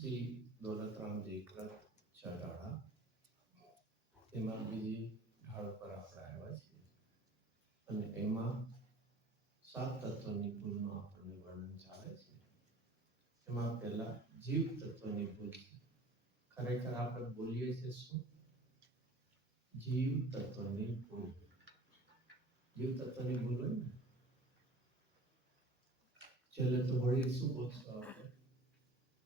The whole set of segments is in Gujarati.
શ્રી દોલતરામજી કૃત ચડાળા, તેમાં બીજી ઢાળ પર આપણે આવ્યા છીએ અને એમાં 7 તત્વની ભૂલનું આપણને વર્ણન ચાલે છે. એમાં પહેલા જીવ તત્વની ભૂલ છે. ખરેખર આપણે બોલીએ છીએ શું? જીવ તત્વની ભૂલ. જીવ તત્વની ભૂલ હોય ને, છેલ્લે તો વળી શું બોલશો આપણે?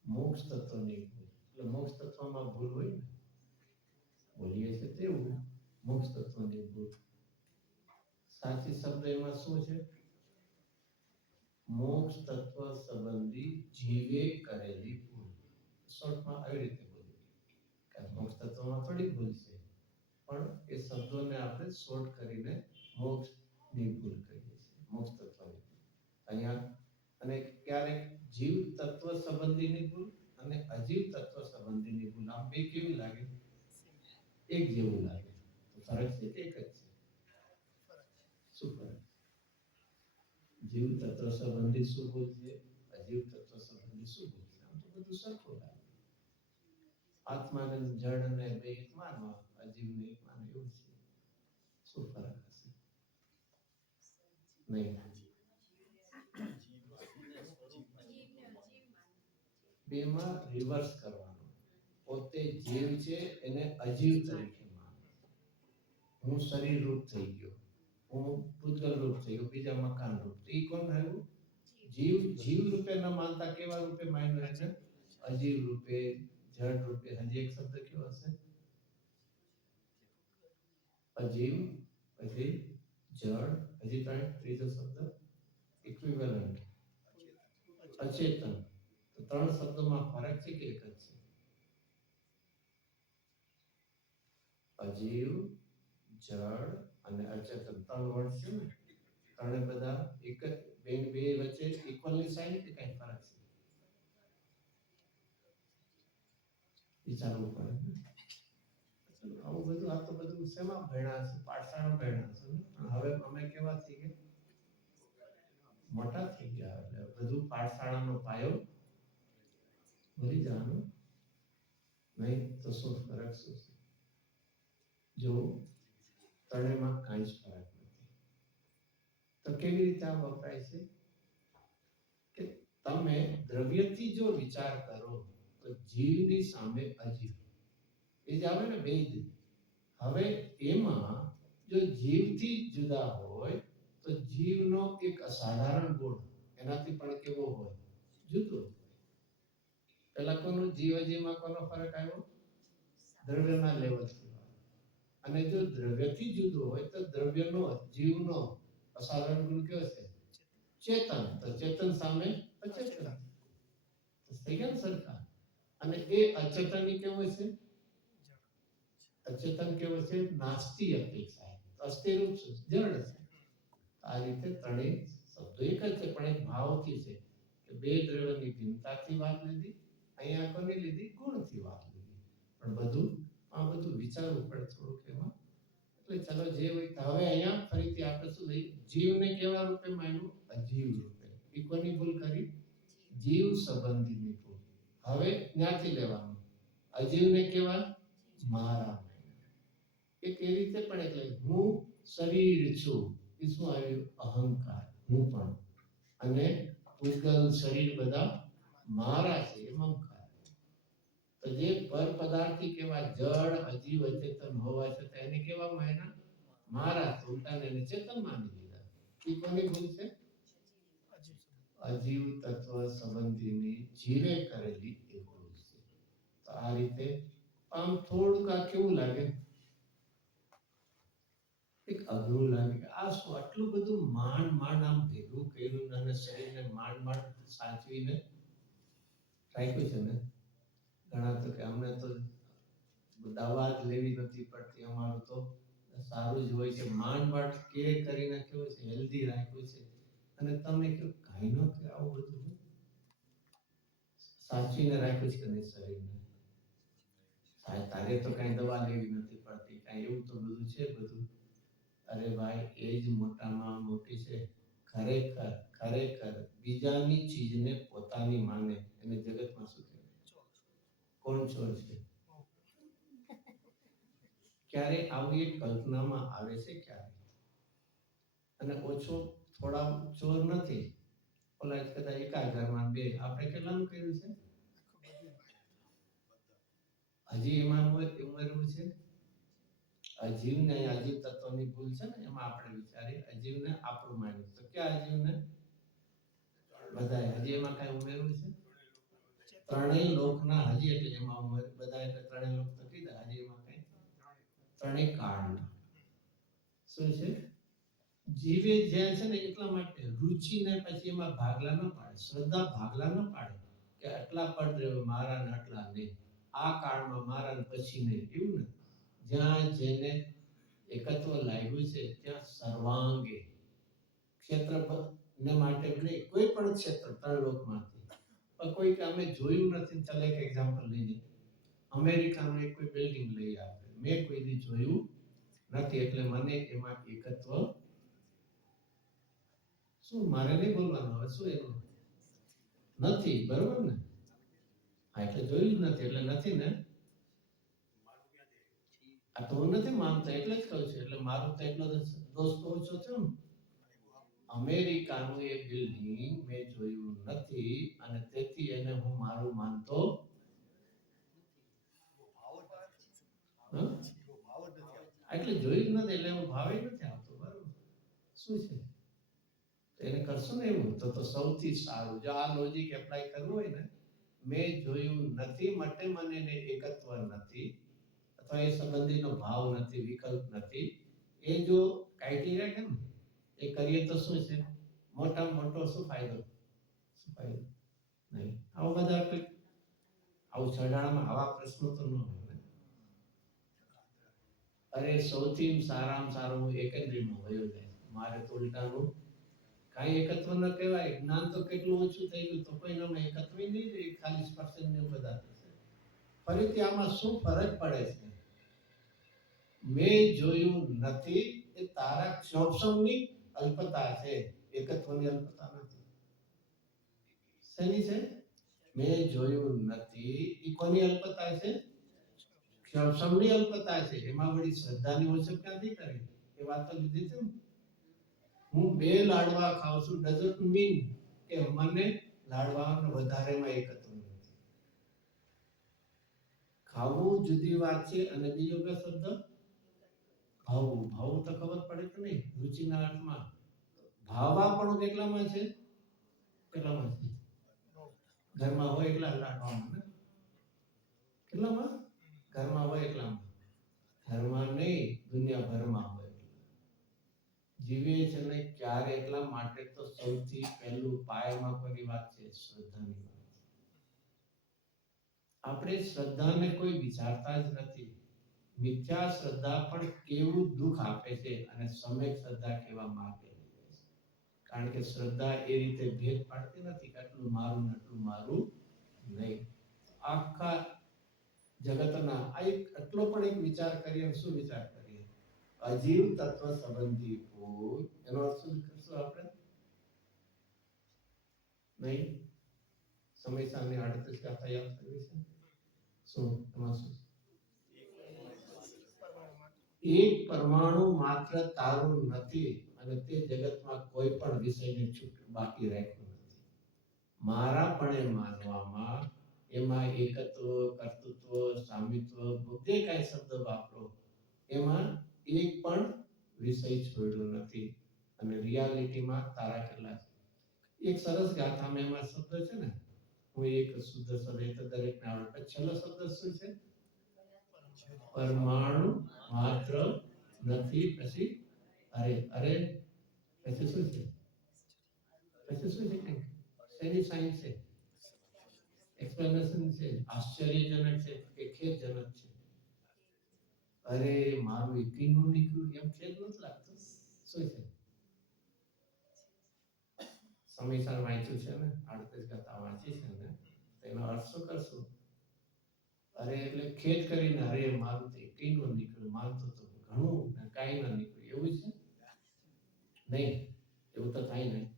મોક્ષ તત્વની ભૂલ. એટલે મોક્ષ તત્વમાં ભૂલ હોય ને, બોલીએ છીએ તેવું મોક્ષ તત્વની ભૂલ. સાચી શબ્દ એમાં શું છે? મોક્ષ તત્વ સંબંધી જીવે કરેલી ભૂલ. શોર્ટમાં આવી રીતે બોલીએ કે મોક્ષ તત્વમાં થોડી ભૂલ છે, પણ એ શબ્દોને આપણે શોર્ટ કરીને મોક્ષની ભૂલ કહીએ છીએ. મોક્ષ તત્વની અહીંયા અને ક્યારેક જીવ તત્વ સંબંધીની ભૂલ અને અજીવ તત્વ સંબંધીની ભૂલ, આમ બે કેવી લાગે? એક જેવું લાગે. તો ફરક છે કે એક જ છે? શું ફરક? જીવ તત્વ સંબંધી શું ભૂલ છે? અજીવ તત્વ સંબંધી શું ભૂલ છે? આમ તો બધું સરખું લાગે. આત્માને જળને બે એક માનવા, અજીવને એક માનવા, એવું છે. શું ફરક હશે? નહીં. બેમાં રિવર્સ કરવાનું. પોતે જીવ છે એને અજીવ તરીકે માનો. હું શરીર રૂપ થઈ ગયો, હું પૂતગલ રૂપ થઈ ગયો, બીજા મકાન રૂપ. એ કોણ આવ્યું? જીવ. જીવ રૂપે ન માનતા કેવા રૂપે માન્યું એને? અજીવ રૂપે, જળ રૂપે. હજી એક શબ્દ કયો હશે? અજીવ, પછી જળ, હજી ત્રીજો શબ્દ ઇક્વિવેલન્ટ, અચેતન. તો 3 શબ્દોમાં ફરક છે કે એક જ છે? અજીવ, જળ અને અચેતન 3 વર્ડ છે ને, ત્રણે બધા એક જ. બે વચ્ચે ઇક્વલની સાઇન કે કઈ ફરક છે? વિચારવું પડે. આવું બધું, આ તો બધું શેમાં ભણ્યા છે? પાઠશાળામાં ભણ્યા છે. પણ હવે અમે કેવા થઈ ગયા? મોટા થઈ ગયા. એટલે બધું પાઠશાળાનો પાયો ભૂલી જવાનું. નહીં તો શું ફરક શું છે? જો ત્રણેયમાં કાંઈ જ ફરક નથી. તો કેવી રીતે આ વપરાય છે? કે તમે દ્રવ્યથી જો વિચાર કરો તો જીવની સામે અજીવ, એ જ આવે ને ભેદ. હવે એમાં જો જીવથી જુદા હોય તો જીવનો એક અસાધારણ ગુણ એનાથી પણ કેવો હોય? જુદો. પેલા કોનો જીવ અજીવમાં કોનો ફરક આવ્યો? દ્રવ્યના લેવલથી. અને જો દ્રવ્યથી જુદો હોય તો દ્રવ્યનો, જીવનો અસાધારણ ગુણ કયો છે? ચેતન. તો ચેતન સામે અચેતન. થઈ ગયા સરખા. અને એ અચેતનની કેવો છે? અચેતન કેવો છે? નાસ્તી અપેક્ષા, અસ્થિરૂપ જળ છે. આ રીતે ત્રણેય શબ્દો એક જ છે, પણ એક ભાવથી છે કે બે દ્રવ્યની ભિન્નતાથી વાત લીધી. અહીંયા કોની લીધી? ગુણથી વાત લીધી. પણ બધું આ બધું વિચારવું પડે થોડુંક એમાં. એટલે ચલો જે હોય. હવે અહીંયા ફરીથી આપણે શું લઈ? જીવને કેવા રૂપે માન્યું? અજીવ રૂપે. એ કોની ભૂલ કરી? જીવ સંબંધીની ભૂલ. હવે ત્યાંથી લેવાનું. અજીવને કેવા? મારા. એ કેવી રીતે? પણ એટલે હું શરીર છું. એ શું આવ્યું? અહંકાર. હું પણ. અને પૂતગલ, શરીર બધા મારા છે, એ મમકાર. તો જે પર પદાર્થી કેવા? જળ, અજીવ, અચેતન હોવા છતાં એને કેવા માન્યા? મારા. તો ઉલટાને એને ચેતન માની લીધા. એ કોની ભૂલ છે? અજીવ તત્વ સંબંધીની જીવે કરેલી એ ભૂલ છે. તો આ રીતે આમ થોડુંક આ કેવું લાગે? એક અઘરું લાગે કે આ શું આટલું બધું માંડ આમ ભેગું કર્યું અને શરીરને માંડ સાચવીને રાખ્યું છે ને. ઘણા તો કે અમને તો દવા જ લેવી નથી પડતી, અમારું તો સારું જ હોય છે. માંડ કેર કરીને કેવું છે? હેલ્ધી રાખ્યું છે. અને તમે કહો કાંઈ ન કે આવું બધું સાચવીને રાખ્યું છે કે નહીં શરીરને? તારે તો કાંઈ દવા લેવી નથી પડતી, કાંઈ એવું તો બધું છે બધું. અરે ભાઈ, એ જ મોટામાં મોટી છે. ખરેખર બીજાની ચીજને પોતાની માને એને જગતમાં શું કહેવાય? કોણ ચોર છે? ક્યારે આવી એક કલ્પનામાં આવે છે ક્યારે? અને ઓછો થોડા ચોર નથી, ઓલા કદાચ એકા ઘરમાં બે, આપણે કેટલાનું કર્યું છે? હજી એમાં ઉમેરવું છે. અજીવને અજીવ તત્વની ભૂલ છે ને, એમાં આપણે વિચારીએ અજીવને આપણું માન્યું તો ક્યાં અજીવને બધા હજી એમાં કઈ ઉમેરવું છે? ત્રણેય લોકના હજી એટલે એમાં ઉમેર બધા એટલે ત્રણેય લોક તો કીધા, હજી એમાં કઈ ત્રણેય કાળ શું છે? જીવે જ્યાં છે ને એટલા માટે રુચિને પછી એમાં ભાગલા ન પાડે, શ્રદ્ધા ભાગલા ન પાડે કે આટલા પડ મારા ને આટલા નહીં, આ કાળમાં મારા ને પછી નહીં, એવું ને. જ્યાં જેને એકત્વ લાગ્યું છે ત્યાં સર્વાંગે ક્ષેત્ર ને માટે નહીં, કોઈ પણ ક્ષેત્ર ત્રણ લોકમાંથી કોઈ કે અમે જોયું નથી. ચાલ એક એક્ઝામ્પલ લઈએ, અમેરિકાનું એક કોઈ બિલ્ડિંગ લઈ આપણે, મેં કોઈ દી જોયું નથી એટલે મને એમાં એકત્વ શું મારે નહીં બોલવાનું, હવે શું એનું નથી, બરોબર ને? હા એટલે જોયું જ નથી એટલે નથી ને. આ તો હું નથી માનતો એટલે જ કહું છું, એટલે મારું તો એટલો દોસ્ત ઓછો થયો ને. અમેરિકાનું એ બિલ્ડિંગ મેં જોયું નથી અને તેથી એને હું મારું માનતો એટલે જોયું નથી એટલે હું ભાવે નથી આવતો, બરોબર. શું છે એને કરશું ને એવું તો સૌથી સારું. જો આ લોજિક એપ્લાય કરવું હોય ને, મેં જોયું નથી માટે મને એને એકત્વ નથી અથવા એ સંબંધીનો ભાવ નથી, વિકલ્પ નથી, એ જો ક્રાઇટેરિયા કે ને એ કરીએ તો શું છે? મોટા મોટો શું ફાયદો? શું ફાયદો? નહીં. આવા બધા આવું ચઢાણમાં આવા પ્રશ્નો તો ન હોય. અરે સૌથી સારામાં સારું હું એકંદરીમાં વયો જાય, મારે તો ઉલટાનું કાંઈ એકત્વ ન કહેવાય. જ્ઞાન તો કેટલું ઓછું થઈ ગયું તો કોઈનામાં એકત્વ નહીં રહે, ખાલી સ્પર્શન ને બધા. ફરીથી આમાં શું ફરક પડે છે? મેં જોયું નથી એ તારા ક્ષોભસમની અલ્પતા છે, એકત્વની અલ્પતા નથી. શેની છે? મેં જોયું નથી એ કોની અલ્પતા છે? ક્ષોભસમની અલ્પતા છે. એમાં વળી શ્રદ્ધાની ઓછપ ક્યાંથી કરી? એ વાત તો લીધી છે ને. હું બે લાડવા ખાઉં છું ડઝન્ટ મીન કે મને લાડવાનો વધારેમાં એકત્વ નથી. ખાવું જુદી વાત છે અને બીજો કયો શબ્દ ભાવવું. ભાવવું તો ખબર પડે કે નહીં રુચિના અર્થમાં. ભાવવા પણ કેટલામાં છે? કેટલામાં છે? ઘરમાં હોય એટલા લાડવામાં. કેટલામાં? ઘરમાં હોય એટલામાં. ઘરમાં નહીં દુનિયાભરમાં હોય. જીવે છે ને ક્યારે એટલા માટે તો સૌથી પહેલું પાયામાં કોની વાત છે? શ્રદ્ધાની વાત. આપણે શ્રદ્ધાને કોઈ વિચારતા જ નથી. મિથ્યા શ્રદ્ધા પણ કેવું દુઃખ આપે છે અને સમ્યક શ્રદ્ધા કેવા માર્ગે લઈ જાય છે. કારણ કે શ્રદ્ધા એ રીતે ભેદ પાડતી નથી કે આટલું મારું આટલું મારું નહીં. આખા જગતના આ એક આટલો પણ એક વિચાર કરીએ. શું વિચાર કરીએ? અજીવ તત્વ સંબંધી ભૂલ, એનો અર્થ શું કરશું આપણે? નહીં સમય સામે 38 ગાથા યાદ કરવી છે. શું એમાં શું? એક પરમાણુ માત્ર તારું નથી અને તે જગતમાં કોઈ પણ વિષયને છૂટ બાકી રાખ્યું નથી. મારાપણે માનવામાં એમાં એકત્વ, કર્તૃત્વ, સ્વામિત્વ, બધે કાંઈ શબ્દ વાપરો, એમાં એક પણ વિષય છોડ્યો નથી. અને રિયાલિટીમાં તારા કેટલા છે? એક સરસ ગાથામાં એમાં શબ્દ છે ને, હું એક શુદ્ધ શબ્દ એ તો દરેકને આવડે. છેલ્લો શબ્દ શું છે? પરમાણુ માત્ર નથી. પછી અરે અરે પછી શું છે? પછી શું છે? શેની સાયન્સ છે? એક્સપ્લેનેશન છે. આશ્ચર્યજનક છે કે ખેદજનક છે? અરે મારું એકીનું નીકળ્યું એમ ખેદ નથી લાગતું. શું છે? સમયસર વાંચ્યું છે ને, 38 ગાથા વાંચી છે ને, તેનો અર્થ શું કરશું? અરે એટલે ખેદ કરીને અરે મારું તો એકીનું નીકળ્યું, માનતો તો ઘણું કાંઈ ન નીકળ્યું, એવું છે? નહીં, એવું તો થાય નહીં.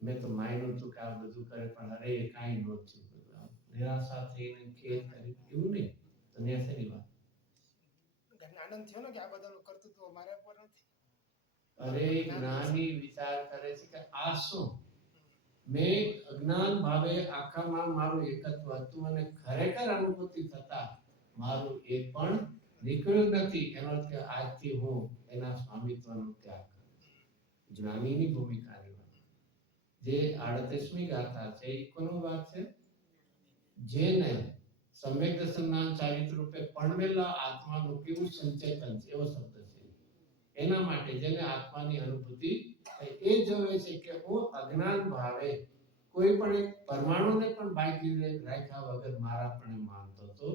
મેં તો માન્યું હતું કે આ બધું કરે પણ અરે કાંઈ નહોતું. નિરાશા થઈને ખેદ કરી એવું નહીં. તો ન્યા શેની વાત? આનંદ થયો ને કે આ બધા કરતું તો મારે પર નથી. અરે જ્ઞાની વિચાર કરે છે કે આ શું? મેં અજ્ઞાન ભાવે આખામાં મારું એકત્વ હતું અને ખરેખર અનુભૂતિ થતા મારું એક પણ નીકળ્યું નથી. એનો અર્થ કે આજથી હું એના સ્વામિત્વનો ત્યાગ કરું. જ્ઞાનીની ભૂમિકાની વાત. જે 38મી ગાથા છે એ કોનો વાત છે? જેને સમ્યક દર્શનના ચારિત્ર રૂપે પરમેલા આત્માનું કેવું સંચેતન છે એવો શબ્દ છે. એના માટે જેને આત્માની અનુભૂતિ એ જોવે છે કે હું અજ્ઞાન ભાવે કોઈ પણ એક પરમાણુને પણ બાકી રાખ્યા વગર મારા પણ માનતો હતો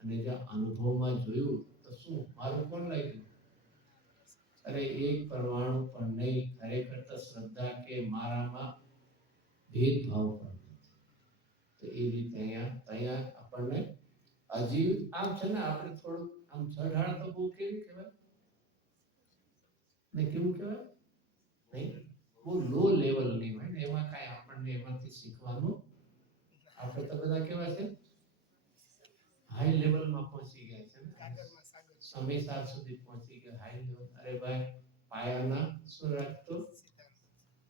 અને જે અનુભવમાં જોયું તો શું મારું કોણ લાગ્યું? અરે એક પરમાણુ પણ નહીં. ખરેખર તો શ્રદ્ધા કે મારામાં ભેદભાવ પણ નથી. તો એ રીતે અહીંયા આપણને અજીવ આમ છે ને આપણે થોડું આમ ચઢાણ તો બહુ કેવું કહેવાય ને કેવું કહેવાય નહીં બહુ લો લેવલની હોય ને એમાં કાંઈ આપણને એમાંથી શીખવાનું આપણે તો બધા કેવા છે હાઈ લેવલમાં પહોંચી ગયા છે ને સમયસાર સુધી પહોંચી ગયા હાઈ લેવલ. અરે ભાઈ પાયાના શું રાખતો?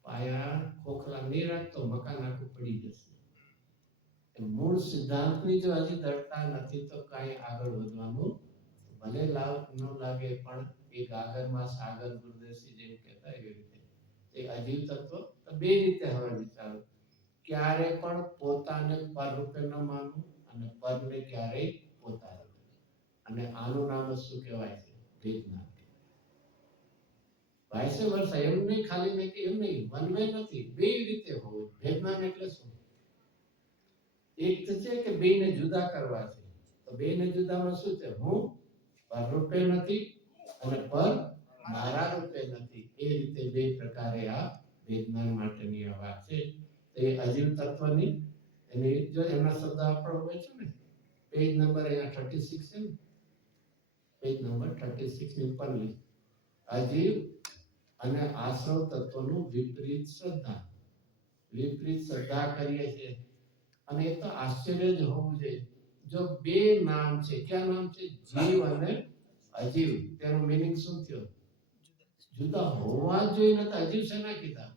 પાયા ખોખલા નહીં રાખતો મકાન આખું પડી જશે. મૂળ સિદ્ધાંતની જો હજી દળતા નથી તો કાંઈ આગળ વધવાનું ભલે લાભ ન લાગે પણ એક આગળમાં સાગર ગુરુદેવજી જેમ કહેતા એવી રીતે એ અજીવ તત્વ બે રીતે હવે વિચારો. ક્યારે પણ પોતાને પર રૂપે ન માનવું અને પરને ક્યારેય પોતા રૂપે. અને આનું નામ શું કહેવાય છે? ભેદનાન. Vice versa. એમ નહીં ખાલી નહીં કે એમ નહીં વન વે નથી, બે રીતે હોવું. ભેદનાન એટલે શું? એક તો છે કે બેને જુદા કરવા છે. તો બેને જુદામાં શું છે? હું પર રૂપે નથી અને પર મારા રૂપે નથી. એ રીતે બે પ્રકારે આ વેદના માટેની આ વાત છે. એ અજીવ તત્વની એની જો એના શબ્દ આપણો હોય છે ને પેજ નંબર અહીંયા 36 છે ને પેજ નંબર 36 ની ઉપર લી અજીવ અને આશ્રવ તત્વનું વિપરીત શ્રદ્ધા. વિપરીત શ્રદ્ધા કરીએ છીએ અને એ તો આશ્ચર્ય જ હોવું જોઈએ. જો બે નામ છે, ક્યાં નામ છે? જીવ અને અજીવ. તેનો મીનિંગ શું થયો? જુદા હોવા જોઈએ ને. તો અજીવ શેના કીધા?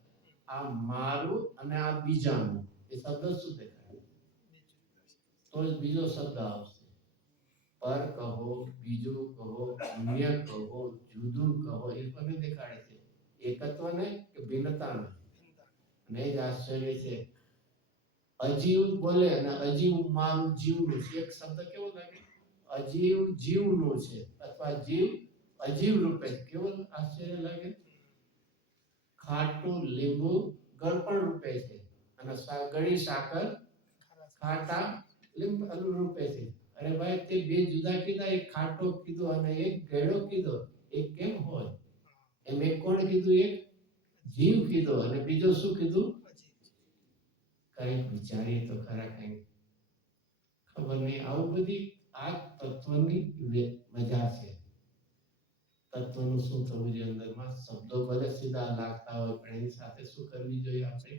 આ મારું અને આ બીજાનું. એ શબ્દ શું દેખાય? તો જ બીજો શબ્દ આવશે. પર કહો, બીજું કહો, અન્ય કહો, જુદું કહો, એ કોને દેખાડે છે? એકત્વને કે ભિન્નતાને? અને એ જ આશ્ચર્ય છે. અજીવ બોલે અને અજીવ મારું જીવનું છે. એક શબ્દ કેવો લાગે? અજીવ જીવનું છે અથવા જીવ અજીવ રૂપે. કેવું આશ્ચર્ય લાગે? ખાટું લીંબુ ગળપણ રૂપે છે અને ગળી સાકર ખાટા લીંબુ રૂપે છે. અરે ભાઈ તે બે જુદા કીધા, એક ખાટો કીધો અને એક ગળ્યો કીધો. એક કેમ હોય? એમ એક કોણ કીધું? એક જીવ કીધો અને બીજો શું કીધું? કંઈક વિચારીએ તો ખરા. કંઈક ખબર નહીં. આવું બધી આ તત્વની મજા છે. તત્વનું શું થવું જોઈએ અંદરમાં? શબ્દો ભલે સીધા લાગતા હોય પણ એની સાથે શું કરવી જોઈએ? આપણે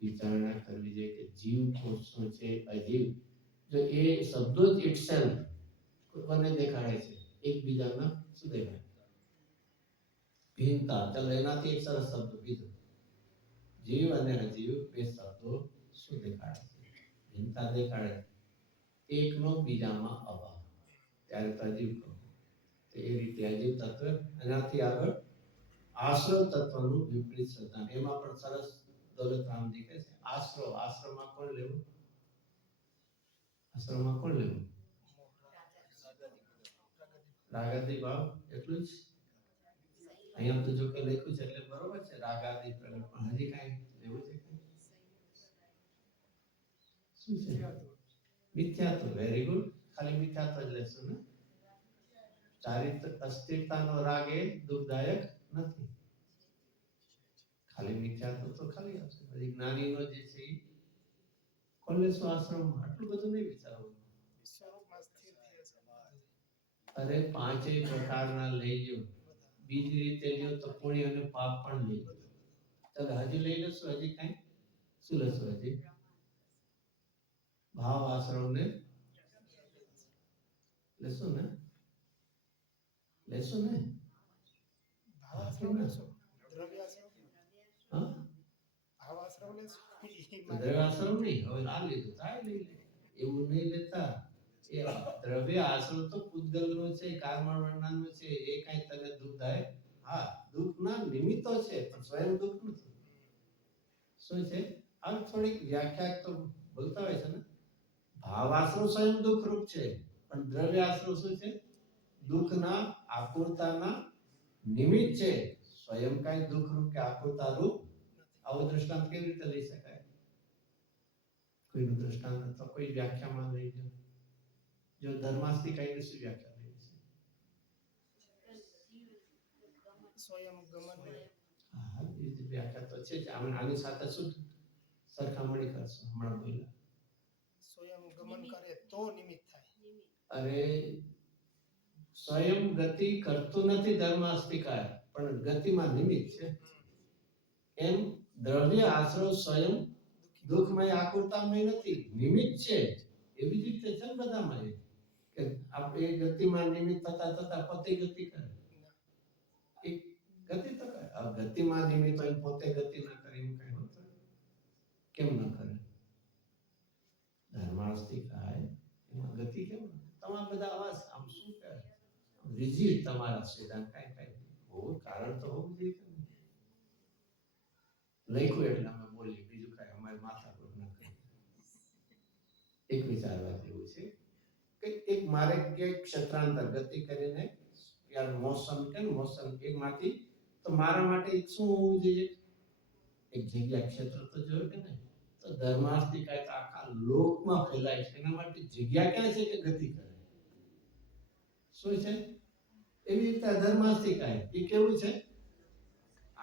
વિચારણા કરવી જોઈએ કે જીવ શું છે, અજીવ. જો એ શબ્દો જ ઇટસેલ્ફ કોને દેખાડે છે? એકબીજાના શું દેખાય? ભિન્નતા. ચાલો એનાથી એક સરસ શબ્દ બીજો. જીવ અને અજીવ બે શબ્દો શું દેખાડે છે? ભિન્નતા દેખાડે. એકનો બીજામાં અભાવ. ત્યારે તો અજીવ કહો. એ રીતે અજીવ તત્વ. એનાથી આગળ આશ્રવ તત્વનું વિપરીત શ્રદ્ધા. એમાં પણ સરસ દોલતરામજી કહે છે આશ્રવ. આશ્રમમાં કોણ લેવું? આશ્રમમાં કોણ લેવું? રાગાદી ભાવ. એટલું જ. અહીંયા તો જો કે લખ્યું છે એટલે બરોબર છે. રાગાદી પણ હજી કાંઈ લેવું છે? શું છે? મિથ્યાત્વ. Very good. ખાલી મિથ્યાત્વ જ લેશું ને. ચારિત્ર અસ્થિરતાનો રાગ એ દુઃખદાયક નથી. ખાલી મિથ્યાત્વ તો ખાલી આવશે. પછી જ્ઞાનીનો જે છે એ કોને આશ્રમમાં આટલું બધું નહીં વિચારવું. અરે પાંચેય પ્રકારના લઈ લ્યો. બીજી રીતે લ્યો તો પુણ્ય અને પાપ પણ લઈ લ્યો. ચાલો હજી લઈ લેશું. હજી કાંઈ શું લેશું? હજી ભાવ આશ્રમને લેશો ને ભાવ આશ્રમ લેશો, દ્રવ્ય આશ્રમ, હા ભાવ આશ્રમ લેશો. દ્રવ્ય આશ્રમ નહીં, હવે આ લીધું થાય લઈ લે એવું નહીં લેતા. એ દ્રવ્ય આશ્રમ તો પૂતગલનો છે, કારમાળવાનો છે, એ કાંઈ તને દુઃખદાયક હા દુઃખના નિમિત્તો છે પણ સ્વયં દુઃખ નથી. શું છે આ થોડીક વ્યાખ્યા તો બોલતા હોય છે ને. ભાવ આશ્રમ સ્વયં દુઃખ રૂપ છે પણ દ્રવ્ય આશ્રમ શું છે દુઃખના આકુરતાના નિમિત્ત છે, સ્વયં કાંઈ દુઃખ રૂપ કે આકુરતા રૂપ. આવો દૃષ્ટાંત કેવી રીતે લઈ શકાય? કોઈનું દૃષ્ટાંત તો કોઈ વ્યાખ્યામાં લઈ જાઓ. જો ધર્માસ્તી કઈ શું વ્યાખ્યા લઈ છે? સ્વયં ગમન. હા એ વ્યાખ્યા તો છે જ. આની સાથે શું સરખામણી કરશો? હમણાં બોલ્યા સ્વયં ગમન કરે તો નિમિત્ત થાય. અરે સ્વયં ગતિ કરતું નથી ધર્માસ્તિકાય, પણ ગતિમાં નિમિત્ત છે. એમ દ્રવ્ય આશ્રય સ્વયં દુઃખમય આકુરતામય નથી, નિમિત્ત છે. એવી જ રીતે છે ને બધામાં એ કે આપણે ગતિમાં નિમિત્ત થતા પોતે ગતિ કરે. એક ગતિ તો કરે, આ ગતિમાં નિમિત્ત હોય પોતે ગતિ ના કરે એમ કઈ હોતું કેમ ન કરે? ધર્માસ્તિકાય એમાં ગતિ કેમ? તમારા બધા આવાજ આમ શું કહે રિજિડ તમારા સિદ્ધાંત કઈ હોવું કારણ તો હોવું જોઈએ. લખ્યું એટલે અમે બોલીએ, બીજું કઈ અમારે માથાકૂટ ન કરી. એક વિચારવા જેવું છે કે એક મારે કે ક્ષેત્રાંતર ગતિ કરીને યાર મોશન કે મોશન એક માંથી તો મારા માટે શું હોવું જોઈએ? એક જગ્યા ક્ષેત્ર તો જોયું કે નહીં? તો ધર્માસ્તિકાય તો આખા લોકમાં ફેલાય છે, એના માટે જગ્યા ક્યાં છે કે ગતિ કરે? શું છે? એવી રીતે ધર્માસ્તિકાય એ કેવું છે?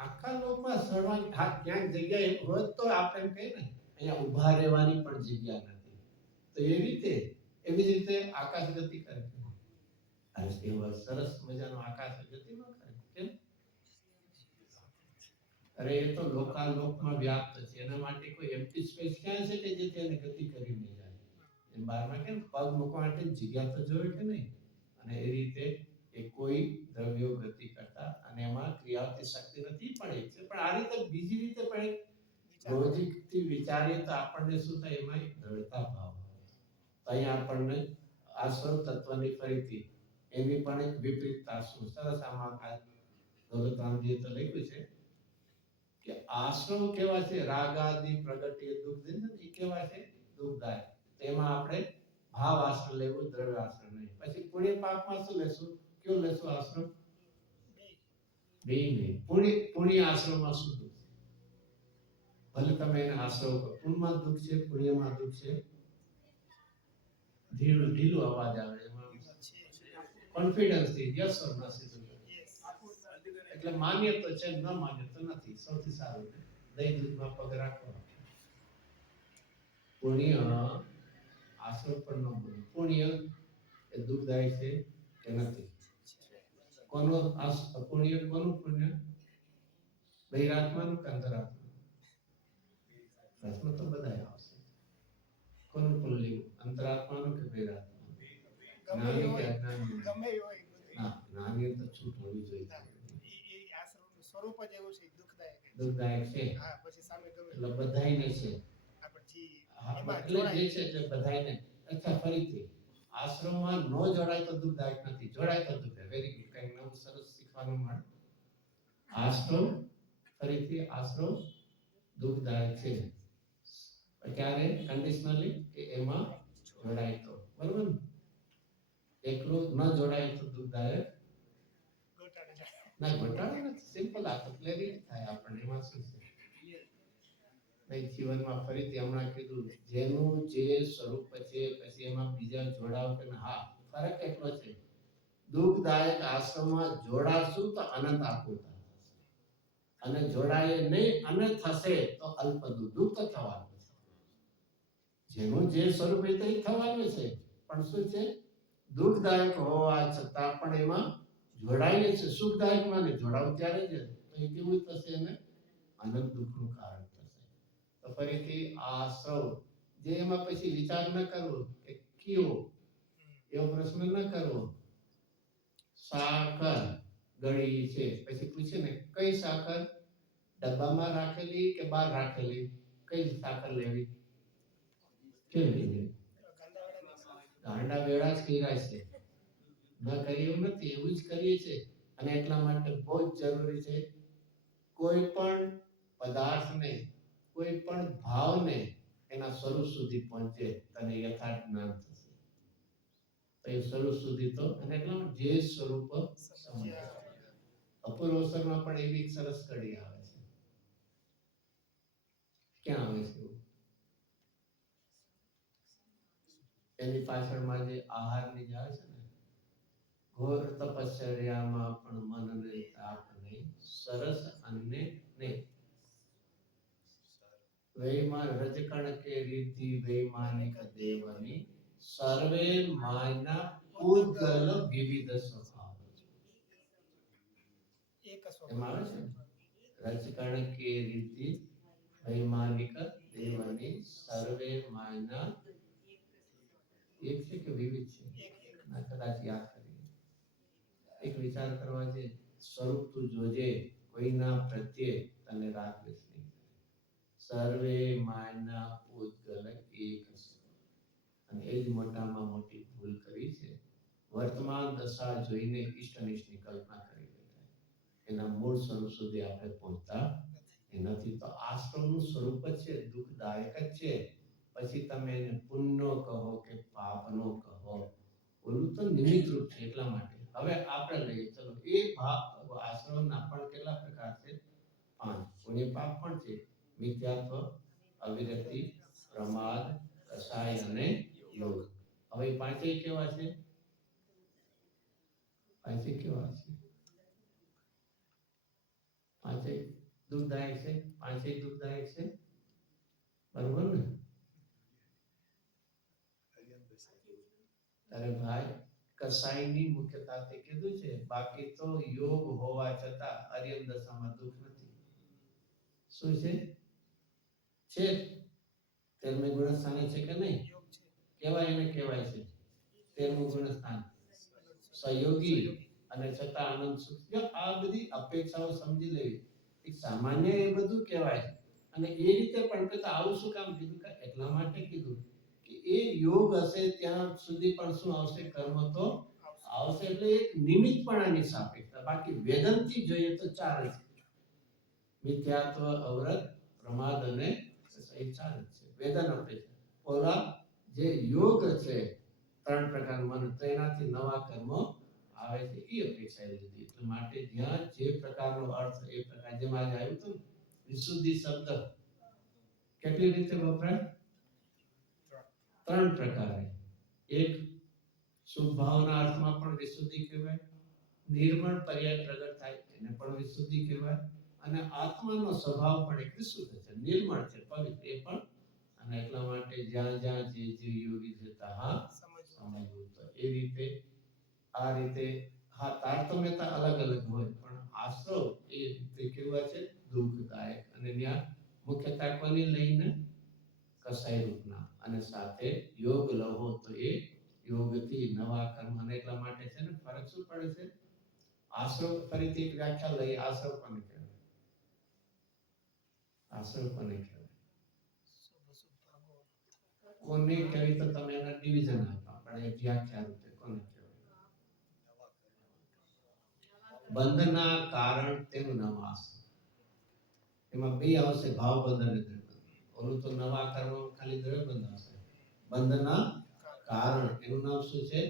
આખા લોકમાં સર્વાંગ ક્યાંક જગ્યા હોય તો આપણે એમ કહીએ ને અહીંયા ઊભા રહેવાની પણ જગ્યા નથી. તો એવી રીતે આકાશ ગતિ કરે. અને એવો સરસ મજાનો આકાશ ગતિ ન કરે કેમ? અરે એ તો લોકાલોકમાં વ્યાપ્ત છે, એના માટે કોઈ એમ્પ્ટી સ્પેસ ક્યાં છે કે જેથી એને ગતિ કરી નહીં જાય? એમ બહારમાં કેમ પગ મૂકવા માટે જગ્યા તો જોઈએ કે નહીં? અને એ રીતે એ કોઈ દ્રવ્યો ગતિ કરતા અને એમાં ક્રિયાઓથી શક્તિ નથી પણ એક છે. પણ આ રીતે બીજી રીતે પણ એક લોજિકથી વિચારીએ તો આપણને શું થાય? એમાં એક દ્રઢતા ભાવ આવે. અહીંયા આપણને આશ્રવ તત્વની ફરીથી એની પણ એક વિપરીતતા શું સરસ આમાં દોલતરામજીએ તો લખ્યું છે કે આશ્રવ કેવા છે? રાગાદી પ્રગટીય દુઃખ એ કેવા છે? દુઃખદાયક. તેમાં આપણે ભાવ આશ્રય લેવું, દ્રવ્ય આશ્રય નહીં. પછી પુણ્ય પાપમાં શું લેશું? કયો લેશું આશ્રમ? બે નહીં. પુણ્ય આશ્રમમાં શું દુઃખ છે? ભલે તમે એને આશ્રવ કરો, પુણ્યમાં દુઃખ છે, પુણ્યમાં દુઃખ છે. ઢીલો અવાજ આવે એમાં કોન્ફિડન્સ થી યસ ઓર નો સીધું. એટલે માન્ય તો છે, ન માન્ય તો નથી. સૌથી સારું દહીં દૂધમાં પગ રાખો. પુણ્ય આશ્રમ પર ન બોલો. પુણ્ય એ દુઃખદાયક છે કે નથી? કોનું પુણ્ય? કોનું પુણ્ય? બહિરાત્માનું કે અંતરાત્મા? પ્રશ્ન તો બધા આવશે. કોનું પુણ્ય? અંતરાત્માનું કે બહિરાત્માનું? જ્ઞાની કે અજ્ઞાની? ગમે હોય ના, જ્ઞાની તો છૂટ હોવી જોઈએ. એ આશ્રમનું સ્વરૂપ જ એવું છે, દુઃખદાયક છે. હા, પછી સામે ગમે એટલે બધાયને છે. આ પછી એટલે જે છે એટલે બધાયને. અચ્છા, ફરીથી આશ્રમમાં ન જોડાય તો દુઃખદાયક નથી, જોડાય તો દુઃખ. Very good. કંઈક નવું સરસ શીખવાનું મળે. આશ્રમ ફરીથી આશ્રમ દુઃખદાયક છે. ક્યારે? કન્ડિશનલી કે એમાં જોડાય તો. બરોબર ને? એકલું ન જોડાય તો દુઃખદાયક ના, ઘટાડે નથી. સિમ્પલ આ તો ક્લેરિટી થાય આપણને. એમાં શું છે? જીવનમાં ફરીથી હમણાં કીધું જેનું જે સ્વરૂપ છે પછી એમાં બીજા જોડાવ કે હા, ફરક એટલો છે. દુઃખદાયક આશ્રમમાં જોડાશું તો અનંત આકુરતા થશે, અને જોડાય નહીં અને થશે તો અલ્પ દુઃખ તો થવાનું છે. જેનું જે સ્વરૂપ એ થવાનું છે, પણ શું છે? દુઃખદાયક હોવા છતાં પણ એમાં જોડાઈએ છે. સુખદાયક માં ને જોડાવ ત્યારે જ તો એ કેવું થશે? એને અનંત દુઃખનું કારણ થશે. તો ફરીથી આશ્રવ જે એમાં પછી વિચાર ન કરવો કે કયો એવો પ્રશ્ન ન કરવો. સાકર ગળી છે, પછી પૂછે ને કઈ સાકર, ડબ્બામાં રાખેલી કે બહાર રાખેલી, કઈ સાકર લેવી, કેવી લેવી? ગાંડા વેળા જ કર્યા છે, ન કરીએ એવું નથી, એવું જ કરીએ છે. અને એટલા માટે બહુ જ જરૂરી છે કોઈ પણ પદાર્થને, કોઈ પણ ભાવને એના સ્વરૂપ સુધી પહોંચે તને યથાર્થ જ્ઞાન થશે. તો એ સ્વરૂપ સુધી તો અને એટલા જે સ્વરૂપ સમજે. અપૂર્વસરમાં પણ એવી એક સરસ કડી આવે છે. ક્યાં આવે છે? એની પાછળમાં જે આહારની જે આવે છે ને, ઘોર તપશ્ચર્યામાં પણ મનને તાપ નહીં, સરસ અન્ને નહીં. વૈમાં રજકણ કે રીતિ વૈમાનિક દેવની સર્વે માયના પૂતગલ વિવિધ સ્વભાવ. એમાં આવે છે રજકણ કે રીતિ વૈમાનિક દેવની સર્વે માયના એક છે કે વિવિધ છે? ના કદાચ યાદ કરીએ. એક વિચાર કરવા જે સ્વરૂપ તું જોજે, કોઈના પ્રત્યે તને રાગ દ્વેષ નહીં. સર્વે માયના પૂતગલ એક છે. અને એ જ મોટામાં મોટી ભૂલ કરી છે. વર્તમાન દશા જોઈને ઇષ્ટ અનિષ્ટની કલ્પના કરી બેઠા. એના મૂળ સ્વરૂપ સુધી આપણે પહોંચતા નથી. તો આશ્રમનું સ્વરૂપ જ છે, દુઃખદાયક જ છે. પછી તમે એને પુણ્યનો કહો કે પાપનો કહો, ઓલું તો નિમિત્ત રૂપ છે. એટલા માટે હવે આપણે લઈએ, ચલો એ ભાવ આશ્રમના પણ કેટલા પ્રકાર છે? 5. પુણ્ય પાપ પણ છે, મિથ્યાત્વ, અવિરતિ, પ્રમાદ, કસાય અને યોગ. હવે પાંચેય કેવા છે? પાંચેય કેવા છે? પાંચેય દુઃખદાયક છે. પાંચેય દુઃખદાયક છે, બરોબર ને? અરે ભાઈ, કસાયની મુખ્યતા તે કીધું છે, બાકી તો યોગ હોવા છતાં અરિયમ દશામાં દુઃખ નથી. શું છે? છે તેરમે ગુણસ્થાને છે કે નહીં? કેવા એને કહેવાય છે? તેરમું ગુણસ્થાન સહયોગી અને છતાં આનંદ સુખ. આ બધી અપેક્ષાઓ સમજી લેવી. એક સામાન્ય એ બધું કહેવાય. અને એ રીતે પણ કહેતા આવું શું કામ કીધું? કે એટલા માટે કીધું કે એ યોગ હશે ત્યાં સુધી પણ શું આવશે? કર્મ તો આવશે. એટલે એક નિમિત્ત પણ આની સાપેક્ષતા. બાકી વેદનથી જોઈએ તો ચાલે છે. મિથ્યાત્વ, અવરત, પ્રમાદ અને એ ચાલે છે. વેદન અપેક્ષા. ઓલા જે યોગ છે, 3 પ્રકારના મન, તેનાથી નવા કર્મો આવે છે. એ અપેક્ષા લીધી. એટલે માટે જ્યાં જે પ્રકારનો અર્થ એ પ્રકાર જેમાં આવ્યું હતું વિશુદ્ધિ શબ્દ કેટલી રીતે વપરાય? 3 પ્રકારે. એક શુભ ભાવના અર્થમાં પણ વિશુદ્ધિ કહેવાય. નિર્મળ પર્યાય પ્રગટ થાય એને પણ વિશુદ્ધિ કહેવાય. અને આત્માનો સ્વભાવ પણ એક વિશુદ્ધ છે, નિર્મળ છે, પવિત્ર એ પણ. અને એટલા માટે જ્યાં જ્યાં જે યોગી છે ત્યાં સમજવું. તો એ રીતે આ રીતે હા તારતમ્યતા અલગ અલગ હોય પણ આશ્રવ એ રીતે કેવા છે? દુઃખદાયક. અને ત્યાં મુખ્યતા કોને લઈને? કસાય રૂપના. અને સાથે યોગ લહો તો એ યોગથી નવા કર્મ. અને એટલા માટે છે ને ફરક શું પડે છે? આશ્રવ ફરીથી એક વ્યાખ્યા લઈ. આશ્રવ કોને કહેવાય? આશ્રવ કોને કહેવાય? કોને કહેવી તો તમે એના ડિવિઝન આપો, પણ એ વ્યાખ્યા રૂપે કોને કહેવાય? બંધના કારણ તેનું નામ આશ્રવ. એમાં બે આવશે, ભાવ બંધ અને દ્રવ્ય બંધ. ઓલું તો નવા કર્મ ખાલી દ્રવ્ય બંધ આવશે. બંધના કારણ એનું નામ શું છે?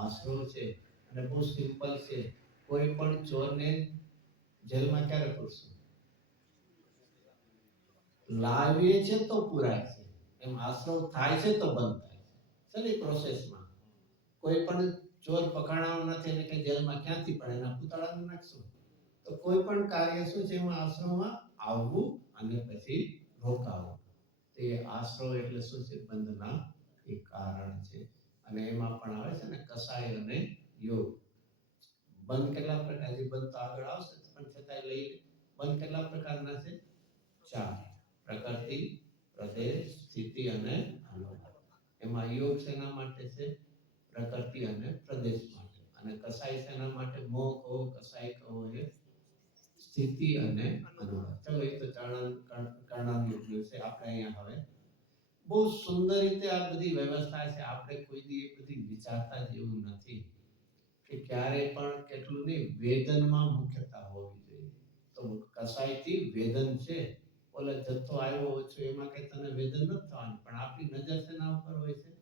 આશ્રવ છે. અને બહુ સિમ્પલ છે. કોઈ પણ ચોરને જેલમાં ક્યારે પૂરશું? લાવીએ છે તો પુરાય છે. એમ આશ્રવ થાય છે તો બંધ થાય છે. છે ને પ્રોસેસમાં. કોઈ પણ ચોર પકડાણો નથી એટલે કે જેલમાં ક્યાંથી પણ એના પુતળાને નાખશું. તો કોઈ પણ કાર્ય શું છે? એમાં આશ્રમમાં આવવું અને પછી રોકાવું. તે આશ્રવ એટલે શું છે? બંધના એક કારણ છે. અને એમાં પણ આવે છે ને કસાય અને યોગ. બંધ કેટલા પ્રકાર છે? બંધ તો આગળ આવશે પણ છતાંય લઈ બંધ કેટલા પ્રકારના છે? 4. પ્રકૃતિ, પ્રદેશ, સ્થિતિ અને અનુભવ. એમાં યોગ શેના માટે છે? પ્રકૃતિ અને પ્રદેશ માટે. અને કસાય શેના માટે? મોહ કહો, કસાય કહો, એ સ્થિતિ અને અનુભવ. ચલો એ તો કર્ણાની ઉપયોગ છે. આપણે અહીંયા હવે બહુ સુંદર રીતે આ બધી વ્યવસ્થા છે. આપણે કોઈ દી એ બધી વિચારતા જેવું નથી કે ક્યારે પણ કેટલું નહીં વેદનમાં મુખ્યતા હોવી જોઈએ. તો કસાયથી વેદન છે. ઓલે જથ્થો આવ્યો ઓછો એમાં કઈ તને વેદન નથી થવાનું, પણ આપણી નજર શેના ઉપર હોય છે?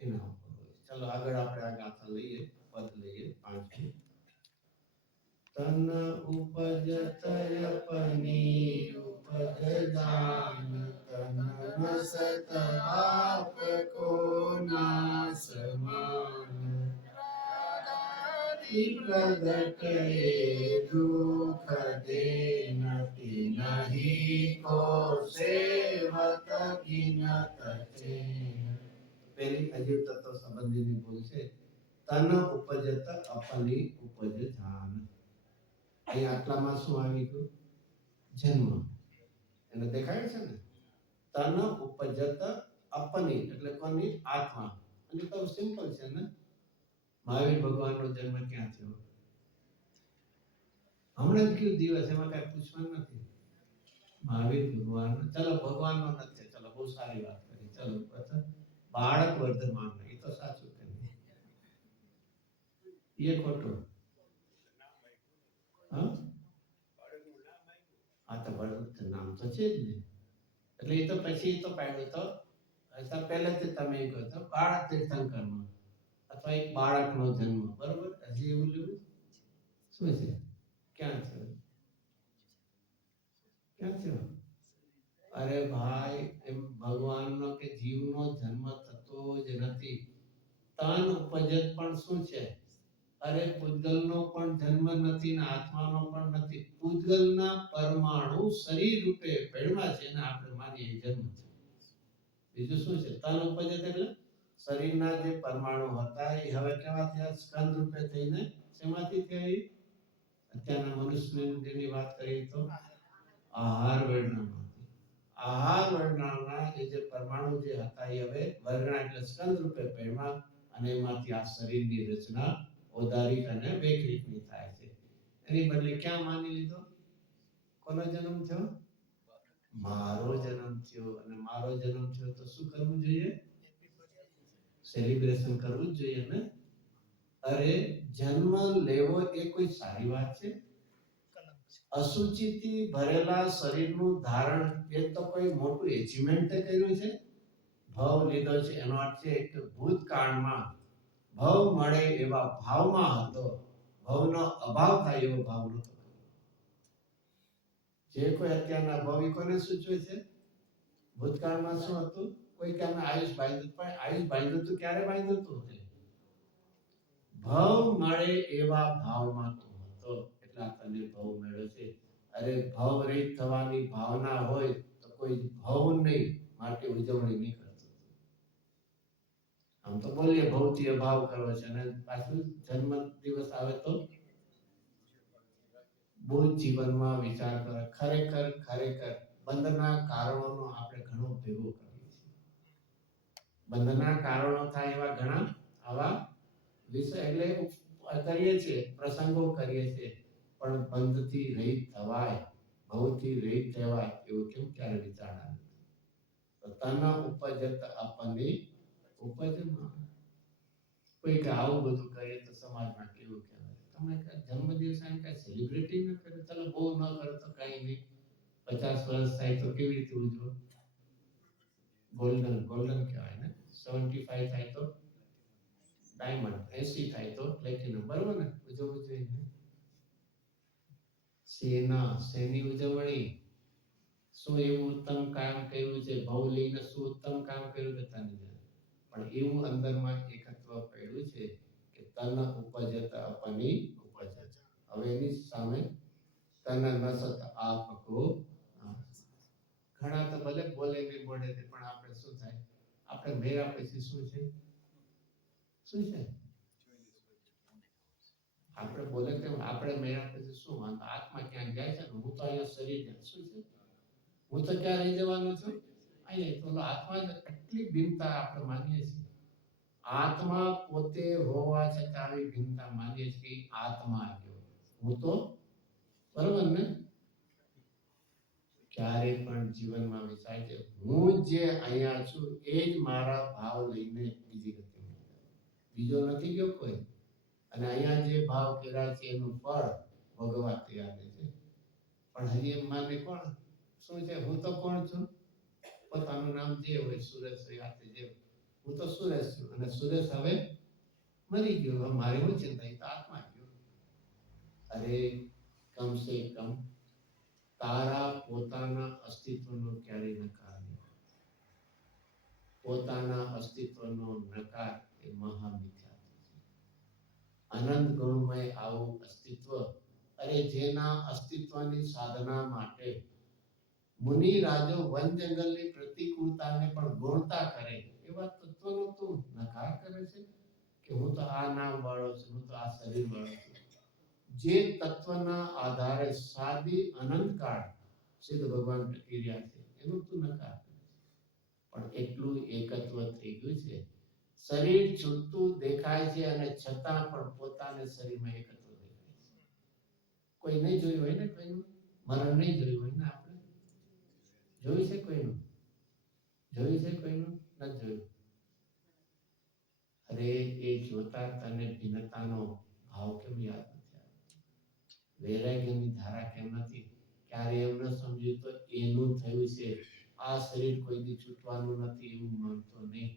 એના ઉપર હોય છે. ચલો આગળ આપણે આ ગાથા લઈએ, પદ લઈએ 5મું. તન ઉપજત અપની ઉપજ જાન, તન નસત આપ કો ના સમાન. પ્રગટ એ દુઃખ દે નતિ નહીં કો સેવત ગિનત છે. પહેલી અજીવ તત્વ સંબંધીની ભૂલ છે. તન ઉપજત અપની ઉપજ જાન. અહીં આટલામાં શું આવી ગયું? જન્મ. એને દેખાય છે ને? તન ઉપજત અપની એટલે કોની? આત્મા. અને તો સિમ્પલ છે ને? મહાવીર ભગવાનનો જન્મ ક્યાં થયો? હમણાં જ કયું દિવસ, એમાં કઈ પૂછવાનું નથી. મહાવીર ભગવાન, ચલો ભગવાનનો નથી, ચલો બહુ સારી વાત કરી. ચલો બાળક વર્ધમાન, એ તો સાચું કહ્યું. એ ખોટું. હા, આ તો બાળક નામ તો છે જ ને. એટલે એ તો પછી તો પાડ્યું તો અથવા પહેલેથી તમે કહો તો બાળક તીર્થંકરમાં અથવા એક બાળકનો જન્મ, બરોબર? હજી એવું લેવું શું છે? ક્યાં છે? ક્યાં છે? અરે ભાઈ, એમ ભગવાનનો કે જીવનો જન્મ થતો જ નથી. તન ઉપજત પણ શું છે? અરે પૂતગલનો પણ જન્મ નથી ને આત્માનો પણ નથી. પૂતગલના પરમાણુ શરીર રૂપે પેડમાં છે ને આપણે માનીએ જન્મ છે. બીજું શું છે? તન ઉપજત એટલે શરીરના જે પરમાણુ હતા એ હવે કેવા થયા? સ્કંદ રૂપે થઈને શેમાંથી થયા? અત્યારના મનુષ્યની વાત કરીએ તો આહાર વર્ણમાંથી. આહાર વર્ણના જે પરમાણુ જે હતા એ હવે વર્ણ એટલે સ્કંદ રૂપે પેડમાં, અને એમાંથી આ શરીરની રચના ઓદારિક અને વૈકૃતિની થાય છે. એની બદલે ક્યાં માની લીધો? કોનો જન્મ થયો? મારો જન્મ થયો. અને મારો જન્મ થયો તો શું કરવું જોઈએ? સેલિબ્રેશન કરવું જ જોઈએ ને? અરે જન્મ લેવો એ કોઈ સારી વાત છે? અશુચિથી ભરેલા શરીરનું ધારણ એ તો કોઈ મોટું એચિવમેન્ટ કર્યું છે? ભાવ લીધો છે એનો અર્થ છે કે ભૂતકાળમાં ભાવ મળે એવા ભાવમાં હતો, ભાવનો અભાવ થાય એવો ભાવ નહોતો. જે કોઈ અત્યારના ભાવ કોને સૂચવે છે? ભૂતકાળમાં શું હતું? કોઈ કે અમે આયુષ બાંધ્યું, પણ આયુષ બાંધ્યું હતું ક્યારે બાંધ્યું હતું? ભાવ મળે એવા ભાવમાં તો હતો, એટલા તને ભાવ મળ્યો છે. અરે ભાવ રહિત થવાની ભાવના હોય તો કોઈ ભાવ નહીં માટે ઉજવણી નહીં કરતો. આમ તો બોલીએ ભૌતિક ભાવ કરવો છે, અને પાછું જન્મ દિવસ આવે તો બહુ જીવનમાં વિચાર કરે. ખરેખર બંધના કારણોનો આપણે ઘણો ભેગો કરીએ છીએ. બંધના કારણો થાય એવા ઘણા આવા વિષય એટલે કરીએ છીએ, પ્રસંગો કરીએ છીએ, પણ બંધથી રહિત થવાય, ભવથી રહિત થવાય એવું કેમ ક્યારે વિચારણા નથી? તો તન ઉપજત અપની ઉપજમાં. કોઈ કે આવું બધું કરીએ તો સમાજમાં કેવું કહેવાય? તમે જન્મદિવસ કઈ સેલિબ્રિટી ન કરે? ચાલો બહુ ન કરે તો કઈ નહીં, 50 વર્ષ થાય તો કેવી રીતે ઉજવો? ગોલ્ડન કહેવાય ને. 75 થાય તો ડાયમંડ, 80 થાય તો પ્લેટિનમ, બરોબર ને? ઉજવવું જોઈએ. શેની ઉજવણી? શું એવું ઉત્તમ કામ કર્યું છે? ભાવ લઈને શું ઉત્તમ કામ કર્યું કે તને? પણ એવું અંદરમાં એકત્વ પડ્યું છે કે તન ઉપજત અપની ઉપજત. હવે એની સામે તન નસત આપકો. ઘણા તો ભલે બોલે નહીં બોલે પણ આપણે શું થાય? આપણે મેળા પછી શું છે? શું છે? આપણે બોલે તેમ આપણે મેળા પછી શું વાંધો? આત્મા ક્યાં જાય છે? હું તો અહીંયા શરીર શું છે? હું તો ક્યાં રહી જવાનો છું? અહીંયા તો આત્મા જ એટલી ભિન્નતા આપણે માનીએ છીએ. આત્મા પોતે હોવા છતાં આવી ભિન્નતા માનીએ છીએ કે આત્મા ગયો. હું તો બરોબર ને ક્યારે પણ જીવનમાં વિચાર છે હું જે અહીંયા છું એ જ મારા ભાવ લઈને બીજી ગતિ બીજો નથી ગયો કોઈ. અને અહીંયા જે ભાવ કર્યા છે એનું ફળ ભોગવવા તૈયાર છે. પણ હજી એમ માને કોણ શું છે? હું તો કોણ છું? પોતાનું નામ જે હોય સુરેશ હોય હાથે જે હું તો સુરેશ છું અને સુરેશ હવે મરી ગયો. હવે મારે શું ચિંતા? એ તો આત્મા ગયો. અરે કમ સે કમ તારા પોતાના અસ્તિત્વનો ક્યારેય નકાર નહીં. પોતાના અસ્તિત્વનો નકાર એ મહામિથ્યા છે. આનંદ ગુણમય આવું અસ્તિત્વ અરે જેના અસ્તિત્વની સાધના માટે મુનિ રાજો વન જંગલની પ્રતિકૂળતાને પણ ગુણતા કરે એવા તત્વનો તું નકાર કરે છે કે હું તો આ નામ વાળો છું, હું તો આ શરીર વાળો છું. જે તત્વના આધારે સાદી અનંતકાળ સિદ્ધ ભગવાન ટકી રહ્યા છે એનું તું નકાર કરે છે. પણ એટલું એકત્વ થઈ ગયું છે શરીર છૂટતું દેખાય છે અને છતાં પણ પોતાને શરીરમાં એકત્વ દેખાય છે. કોઈ નહીં જોયું હોય ને કોઈનું મરણ નહીં જોયું હોય ને આપણે જોયું છે કોઈનું? જોયું છે કોઈનું? નથી જોયું. અરે એ જોતા તને ભિન્નતાનો ભાવ કેમ યાદ નથી આવતો? વૈરાગ્યની ધારા કેમ નથી? ક્યારે એમ ન સમજ્યું તો એનું થયું છે. આ શરીર કોઈ દી છૂટવાનું નથી એવું માનતો નહીં.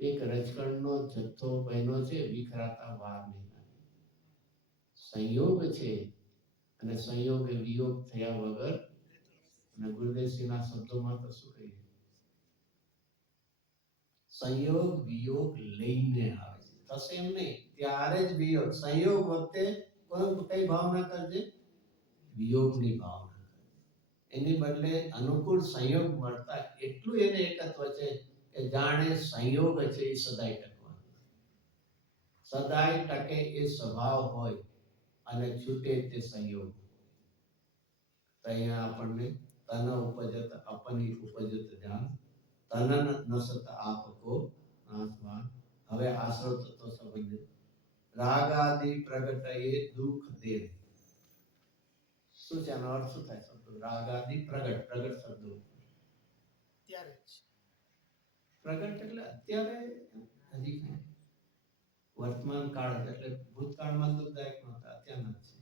એક રજકણનો જથ્થો બહેનો છે વિખરાતા વાર નહીં લાગે. સંયોગ છે અને સંયોગ વિયોગ થયા વગર અને ગુરુદેવસિંહના શબ્દોમાં તો શું કહીએ? સંયોગ વિયોગ લઈને આવે છે. થશે એમ નહીં ત્યારે જ વિયોગ. સંયોગ વખતે કઈ ભાવના કરજે? વિયોગની ભાવના કરજે. એની બદલે અનુકૂળ સંયોગ મળતા એટલું એને એકત્વ છે કે જાણે સંયોગ છે એ સદાય ટકવાનો. સદાય ટકે એ સ્વભાવ હોય અને છૂટે તે સંયોગ. તો અહીંયા આપણને તન ઉપજત અપની ઉપજત ધ્યાન તનન નસત આપકો નાશવાન. હવે આશ્રવ તત્વ સંબંધ રાગ આદિ પ્રગટએ દુઃખ દે. શું છે આનો અર્થ? શું થાય? શબ્દ રાગ આદિ પ્રગટ. પ્રગટ શબ્દો ત્યારે જ પ્રગટ એટલે અત્યારે હજી વર્તમાન કાળ એટલે ભૂતકાળમાં દુઃખદાયક નહોતા, અત્યારના જ છે.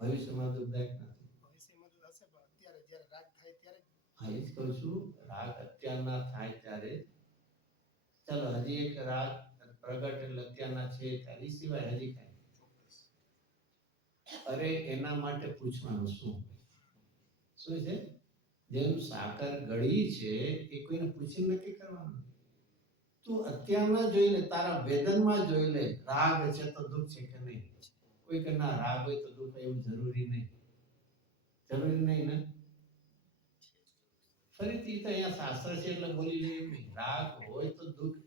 ભવિષ્યમાં દુઃખદાયક નથી. ભવિષ્યમાં તો હશે પણ અત્યારે જ્યારે રાગ થાય ત્યારે હા એ જ કહું છું. રાગ અત્યારના થાય ત્યારે ચાલો હજી એક રાગ પ્રગટ એટલે અત્યારના છે ત્યારે એ સિવાય હજી કાંઈ. અરે એના માટે પૂછવાનું શું છે? જેમ સાકર ગળી છે એ કોઈને પૂછીને નક્કી કરવાનું. તું અત્યારના જોઈ લે, તારા વેદનમાં જોઈ લે રાગ છે તો દુઃખ છે કે નહીં. કોઈ કે ના રાગ હોય તો દુઃખ એવું જરૂરી નહીં. જરૂરી નહીં ને ફરીથી તો અહીંયા શાસ્ત્ર છે એટલે બોલી લઈએ એમ નહીં. રાગ હોય તો દુઃખ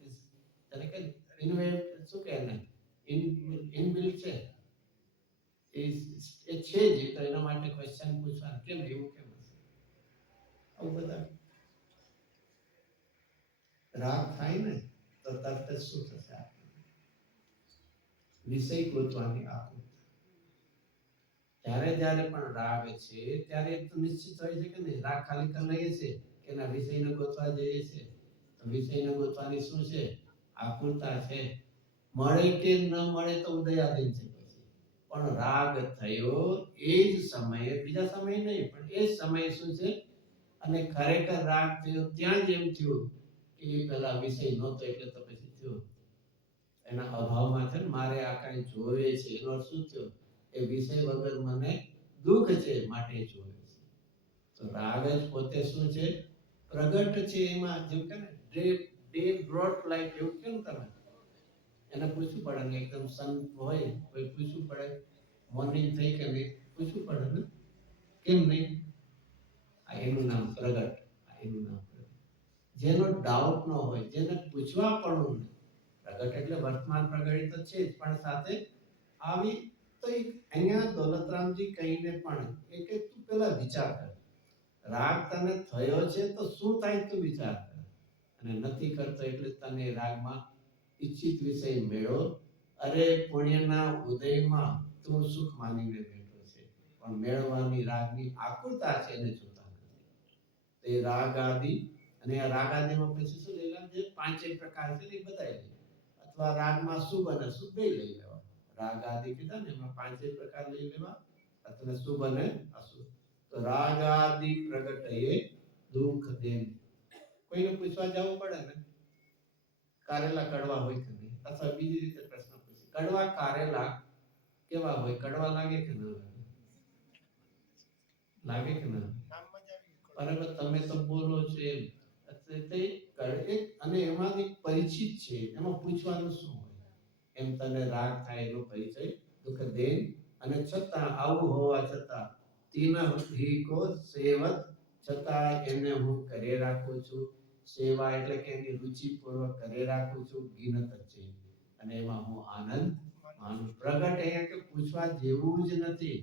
તને કે ઇનવે શું કહે ને ઇનબિલ્ટ છે એ છે જ. તો એના માટે ક્વેશ્ચન પૂછવાનું કેમ એવું કેમ હશે? આવું બધા રાગ થાય ને તો તરત જ શું થશે? વિષય ગોતવાની આકૃતિ. જ્યારે પણ રાગ છે ત્યારે તો નિશ્ચિત હોય છે કે નહીં રાગ ખાલી કરી લઈએ છે કે ના વિષયને ગોતવા જઈએ છે. તો વિષયને ગોતવાની શું છે? આકૃતા છે. મળે કે ન મળે તો ઉદયાધીન છે. પછી પણ રાગ થયો એ જ સમયે, બીજા સમયે નહીં પણ એ જ સમયે શું છે? અને ખરેખર રાગ થયો ત્યાં જ એમ થયું કે એ પેલા વિષય નહોતો એટલે તો પછી થયો. એના અભાવમાં છે ને મારે આ કાંઈ જોવે છે એનો શું થયો? એ વિષય વગર મને દુઃખ છે માટે જોવે છે. તો રાગ જ પોતે શું છે? પ્રગટ છે. એમાં જેમ કે ને ડે બ્રોટ લાઈટ એવું કેમ તમે એને પૂછવું પડે ને એકદમ સન હોય કોઈ પૂછવું પડે મોર્નિંગ થઈ કે નહીં પૂછવું પડે ને કેમ નહીં? આ એનું નામ પ્રગટ. આ એનું નામ પ્રગટ. જેનો ડાઉટ ન હોય, જેને પૂછવા પડવું નહીં. પ્રગટ એટલે વર્તમાન પ્રગટ તો છે જ પણ સાથે આવી તો અહીંયા દોલતરામજી કહીને પણ એ કે તું પેલા વિચાર કર રાગ તને થયો છે તો શું થાય તું વિચાર કર, અને નથી કરતો એટલે તને રાગમાં ઈચ્છિત વિષય મેળો. અરે પુણ્યના ઉદયમાં તું સુખ માનીને બેઠો છે, પણ મેળવવાની રાગની આકુરતા છે એને જોતા નથી. તે રાગ આદિ, અને આ રાગ આદિમાં પછી શું લઈ લેવા, જે પાંચે પ્રકાર છે એ બતાવી દે, અથવા રાગમાં શુભ અને અશુભ બે લઈ લેવા. રાગ આદિ કીધા ને એમાં પાંચે પ્રકાર લઈ લેવા, અથવા શુભ અને અશુભ. તો રાગ આદિ પ્રગટયે દુઃખ દેન. કોઈને પૂછવા જવું પડે ને, કારેલા કડવા હોય કે નહીં, અથવા બીજી રીતે પ્રશ્ન પૂછે, કડવા કારેલા કેવા હોય, કડવા લાગે કે ન લાગે? લાગે કે ના? નામમાં જ આવી ગયું. બરાબર, તમે તો બોલો છો એમ. એટલે તે એક અને એમાંથી પરિચિત છે, એમાં પૂછવાનું શું હોય? એમ તને રાગ થાય એનો પરિચય દુઃખ દેન, અને છતાં આવું હોવા છતાં તીન હી કો સેવત, છતાં એને હું કરે રાખું છું. સેવા એટલે કે એની રુચિપૂર્વક કરે રાખું છું, ગિનત છે, અને એમાં હું આનંદ માનું. પ્રગટ અહીંયા કે પૂછવા જેવું જ નથી,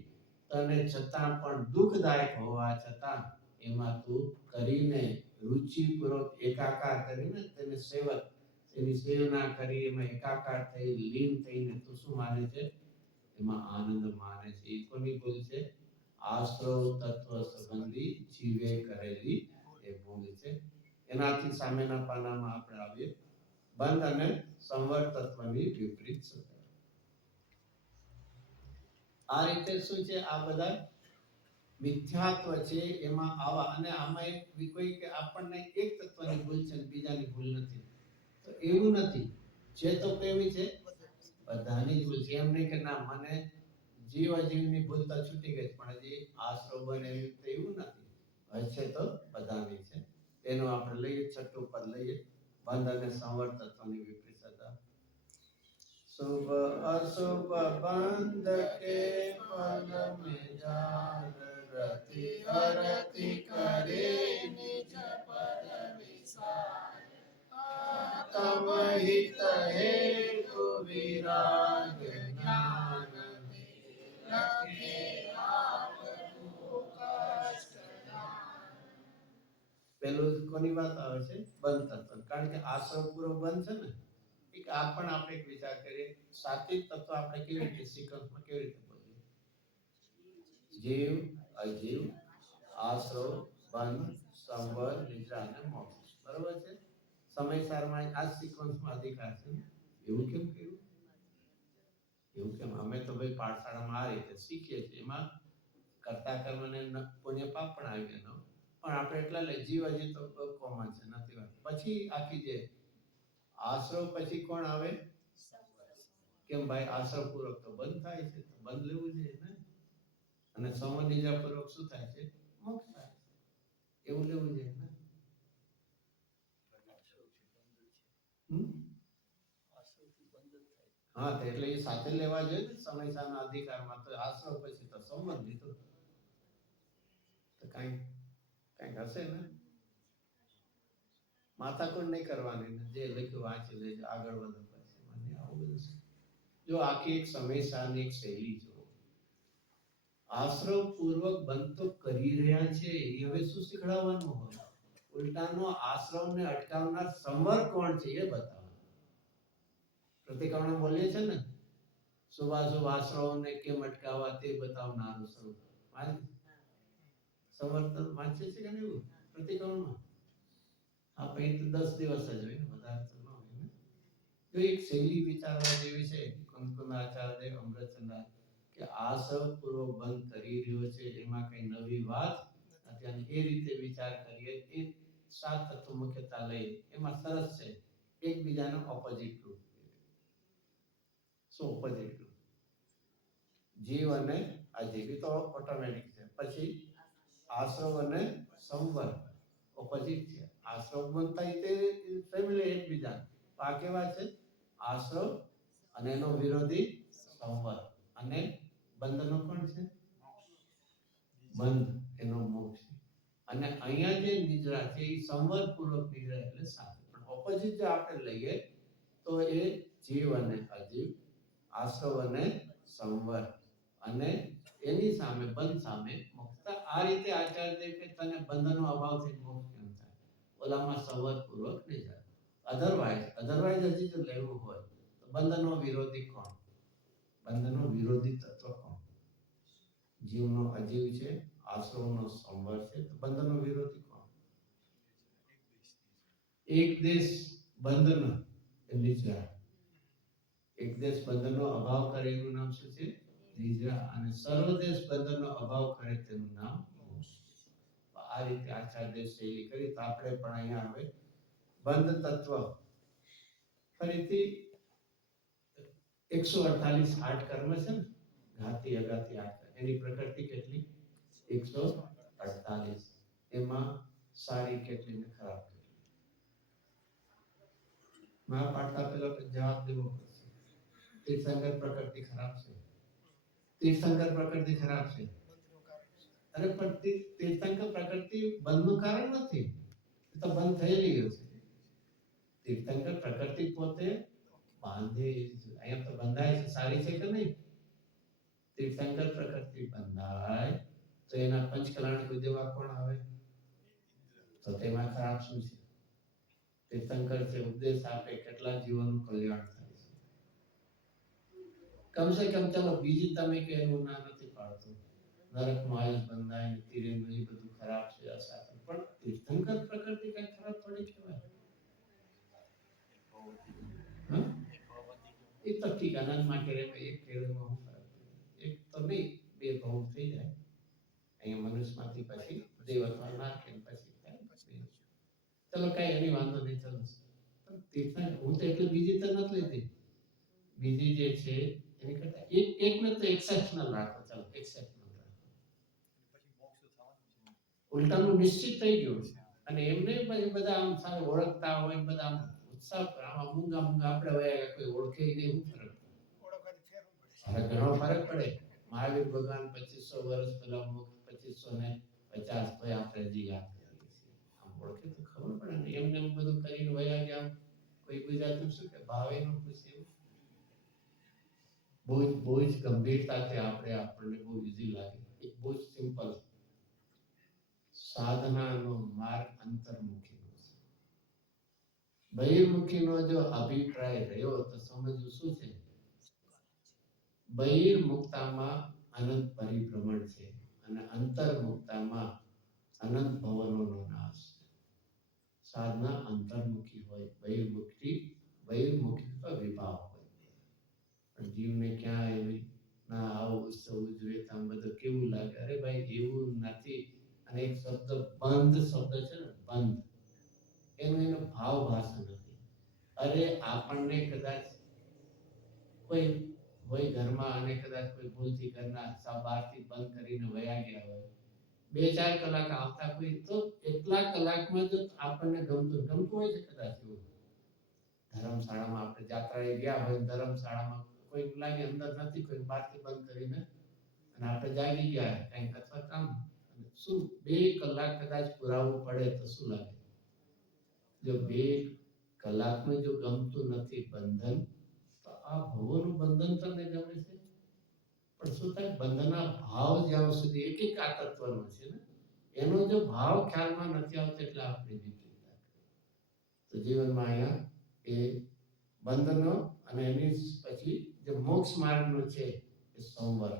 તને છતાં પણ દુઃખદાયક હોવા છતાં એમાં તું કરીને રુચિપૂર્વક એકાકાર કરીને તેને સેવક, એની સેવના કરી એમાં એકાકાર થઈ લીન થઈને તું શું માને છે? એમાં આનંદ માને છે. એ કોની ભૂલ છે? આશ્રવ તત્વ સંબંધી જીવે કરેલી એ ભૂલ છે. એનાથી સામેના પાનામાં આપણે આવીએ, બંધ અને સંવર તત્વની વિપરીત સત્ય. આ રીતે શું છે, આ બધા મિથ્યાત્વ છે એમાં આવા, અને આમાં એક કોઈ કે આપણને એક તત્વની ભૂલ છે બીજાની ભૂલ નથી, તો એવું નથી. જે તો કેવી છે, બધાની ભૂલ છે. એમ નહીં કે ના મને જીવ અજીવની ભૂલ તો છૂટી ગઈ, પણ હજી આશ્રવ બને એવું નથી. હશે તો બધાની છે. એનો આપણે લઈએ છઠ્ઠું પદ લઈએ, બંધ અને સંવર તત્વની વિપરીતતા. શુભ અશુભ બંધ કે પદ में जान, रति अरति करे निज पद विसार, आत्म हित हेतु विराग ज्ञान, रखे आप को कष्ट दान. પેલું કોની વાત આવે છે? બંધ તત્વ. કારણ કે આશ્રવ પૂર્વ બંધ છે ને, એક આ પણ આપણે એક વિચાર કરીએ, સાત્વિક તત્વ આપણે કેવી રીતે સિક્વન્સમાં કેવી રીતે બોલીએ? જીવ અજીવ આશ્રવ બંધ સંવર નિદ્રા અને મોક્ષ. બરોબર છે? સમયસારમાં આ સિક્વન્સમાં અધિકાર છે. એવું કેમ કર્યું? એવું કેમ? અમે તો ભાઈ પાઠશાળામાં આ રીતે શીખીએ છીએ, એમાં કર્તા કર્મને પુણ્ય પાપ પણ આવી ગયા, પણ આપણે એટલા લઈ જીવ અજીવ તો કોમન છે, નથી વાત. પછી આખી જે આશ્રવ પછી કોણ આવે? કેમ ભાઈ? આશ્રવ પૂર્વક તો બંધ થાય છે, તો બંધ લેવું જોઈએ ને. અને સંવનિજા પૂર્વક શું થાય છે? મોક્ષ થાય છે. એવું લેવું જોઈએ ને. હા, તો એટલે એ સાથે લેવા જોઈએ ને સમયસારના અધિકારમાં. તો આશ્રવ પછી તો સંવત લીધું, તો કઈ હશે ને. માથાકૂટ નહીં કરવાની, જે લખ્યું વાંચી લેજો, આગળ વધો. પછી મને આવું બધું છે. જો આખી એક સમયસારની એક શૈલી જો આશ્રવ પૂર્વક બંધ તો કરી રહ્યા છે, એ હવે શું શીખડાવવાનું હોય? ઉલટાનો આશ્રવને અટકાવનાર સંવર કોણ છે એ બતાવવાનું. પ્રતિક્રમણ બોલીએ છે ને, શુભાશુભ આશ્રવને કેમ અટકાવવા તે બતાવનારું સંવર. સંવર્તન વાંચે છે કે નહીં પ્રતિક્રમણમાં? આ પછી તો 10 દિવસ જ હોય ને, વધારે તો ન હોય ને. જો એક શૈલી વિચારવા જેવી છે, કંકુનાચાર્ય અમૃતચંદ્ર, કે આશ્રવ પૂર્વક બંધ કરી રહ્યો છે, એમાં કઈ નવી વાત નથી. અને એ રીતે વિચાર કરીએ, એ 7 તત્વ મુખ્યતા લઈ, એમાં સરસ છે એકબીજાનો ઓપોઝિટ રૂપ. શું ઓપોઝિટ રૂપ? જીવ અને અજીવ તો ઓટોમેટિક છે. પછી આશ્રવ અને સંવર ઓપોઝિટ છે. આશ્રવ બનતા તે ફેમિલી એકબીજા, તો આ કેવા છે? આશ્રવ અને એનો વિરોધી સંવર, અને બંધનો કોણ છે? બંધ એનો મોક્ષ. અને અહીંયા જે નિદ્રા છે એ સંવર પૂર્વક નિદ્રા એટલે સાથે. પણ ઓપોઝિટ જો આપણે લઈએ તો એ જીવ અને અજીવ, આશ્રવ અને સંવર, અને એની સામે બંધ સામે મુક્ત આ રીતે આચાર્ય કે તને બંધનનો અભાવથી મોક્ષ કેમ થાય? ઓલામાં સંવતપૂર્વક નહીં જાય. અધરવાઇઝ હજી જો લેવું હોય તો બંધનનો વિરોધી કોણ? બંધનનો વિરોધી તત્વ કોણ? જીવનો અજીવ છે, આશ્રમનો સંવર છે, તો બંધનનો વિરોધી કોણ? એક દેશ બંધન નિદ્રા. એક દેશ બંધનનો અભાવ કરે એનું નામ શું છે? નિદ્રા. અને સર્વદેશ બંધનનો અભાવ કરે તેનું નામ મોક્ષ. આ રીતે આચાર્ય શૈલી કરી તો આપણે પણ અહીંયા હવે બંધ તત્વ ફરીથી 148 આઠ કર્મ છે ને, ઘાતી અઘાતી આઠ, એની પ્રકૃતિ કેટલી? 148. એમાં સારી કેટલી ને ખરાબ કેટલી? માં પાડતા પેલા જવાબ દેવો પડશે. તીર્થંકર પ્રકૃતિ ખરાબ છે. તીર્થંકર પ્રકૃતિ ખરાબ છે. અરે પણ તીર્થંકર પ્રકૃતિ બંધનું કારણ નથી, એ તો બંધ થયેલી છે. તીર્થંકર પ્રકૃતિ પોતે બાંધે, અહીંયા તો બંધાય છે, સારી છે કે નહીં? તીર્થંકર પ્રકૃતિ બંધાય તો એના પંચકલાણ ઉદ્દેવા કોણ આવે? તો તેમાં ખરાબ શું છે? તીર્થંકર છે, ઉપદેશ આપે, કેટલા જીવોનું કલ્યાણ થાય છે. કમસે કમ ચલો બીજી તમે કે એનું ના નથી પાડતું, નરકમાં આયુષ બંધાય ને તીરેનું એ બધું ખરાબ છે, અસાધુ, પણ તીર્થંકર પ્રકૃતિ કઈ ખરાબ થોડી કહેવાય. એ તો ઠીક, આનંદમાં કરે એક કેળવમાં હું ફરક પડે. એક તો નહીં, બે બહુ થઈ જાય. અહીંયા મનુષ્યમાંથી પછી દેવત્વ નાખે પછી થાય. ચલો કઈ એની વાંધો નહીં, ચલો. તીર્થંકર હું તો એટલે બીજી તો નથી લેતી. બીજી જે છે એની કરતા એકને તો એક્સેપ્શનલ રાખો, ચાલો એક્સેપ્શનલ રાખો. ઉલટાનું નિશ્ચિત થઈ ગયું. અને એમને બધા આમ સારું ઓળખતા હોય, બધા આમ ઉત્સાહ, આમાં મૂંગા આપણે વયા કોઈ ઓળખે નહીં, શું ફરક પડે? ઘણો ફરક પડે. મહાવીર ભગવાન 2500 વર્ષ પહેલા 2550 તો આપણે હજી યાદ કરીએ છીએ. આમ ઓળખે તો ખબર પડે ને. એમને બધું કરીને વયા ગયા. કોઈ ગુજરાતનું શું કે ભાવે નું પૂછ્યું, બહુ જ ગંભીરતાથી આપણને બહુ ઈઝી લાગે. એક બહુ જ સિમ્પલ સાધનાનો માર્ગ અંતર્મુખીનો છે. બહિર્મુખીનો જો અભિપ્રાય રહ્યો તો સમજવું શું છે? બહિર્મુક્તામાં અનંત પરિભ્રમણ છે અને અંતર્મુક્તામાં અનંત ભવનોનો નાશ. સાધના અંતર્મુખી હોય, બહિર્મુખી તો વિભાવ હોય. પણ જીવને ક્યાં એવી ના આવો ઉત્સવ ઉજવે તો આમ બધું કેવું લાગે? અરે ભાઈ એવું નથી. અને એક શબ્દ બંધ શબ્દ છે ને, બંધ, એનો ભાવ ભાષા નથી. અરે આપણને કદાચ કોઈ હોય ઘરમાં અને કદાચ કોઈ ભૂલથી ઘરના બહારથી બંધ કરીને વયા ગયા હોય, 2-4 કલાક આવતા કોઈ તો એટલા કલાકમાં જ આપણને ગમતું હોય છે. કદાચ એવું ધર્મશાળામાં આપણે જાત્રાએ ગયા હોય, ધર્મશાળામાં કોઈ લાગે અંદર નથી, કોઈ બહારથી બંધ કરીને, અને આપણે જાગી ગયા કંઈક અથવા કામ, શું 2 કલાક કદાચ પુરાવું પડે તો શું લાગે? જો 2 કલાકમાં જો ગમતું નથી બંધન, તો આ ભવોનું બંધન તમને ગમે છે? પણ શું થાય? બંધનના ભાવ જ્યાં સુધી એક આ તત્વનો છે ને, એનો જો ભાવ ખ્યાલમાં નથી આવતો એટલે આપણે વિપરીતતા. તો જીવનમાં અહીંયા એ બંધનો અને એની પછી જે મોક્ષ માર્ગનો છે એ સંવર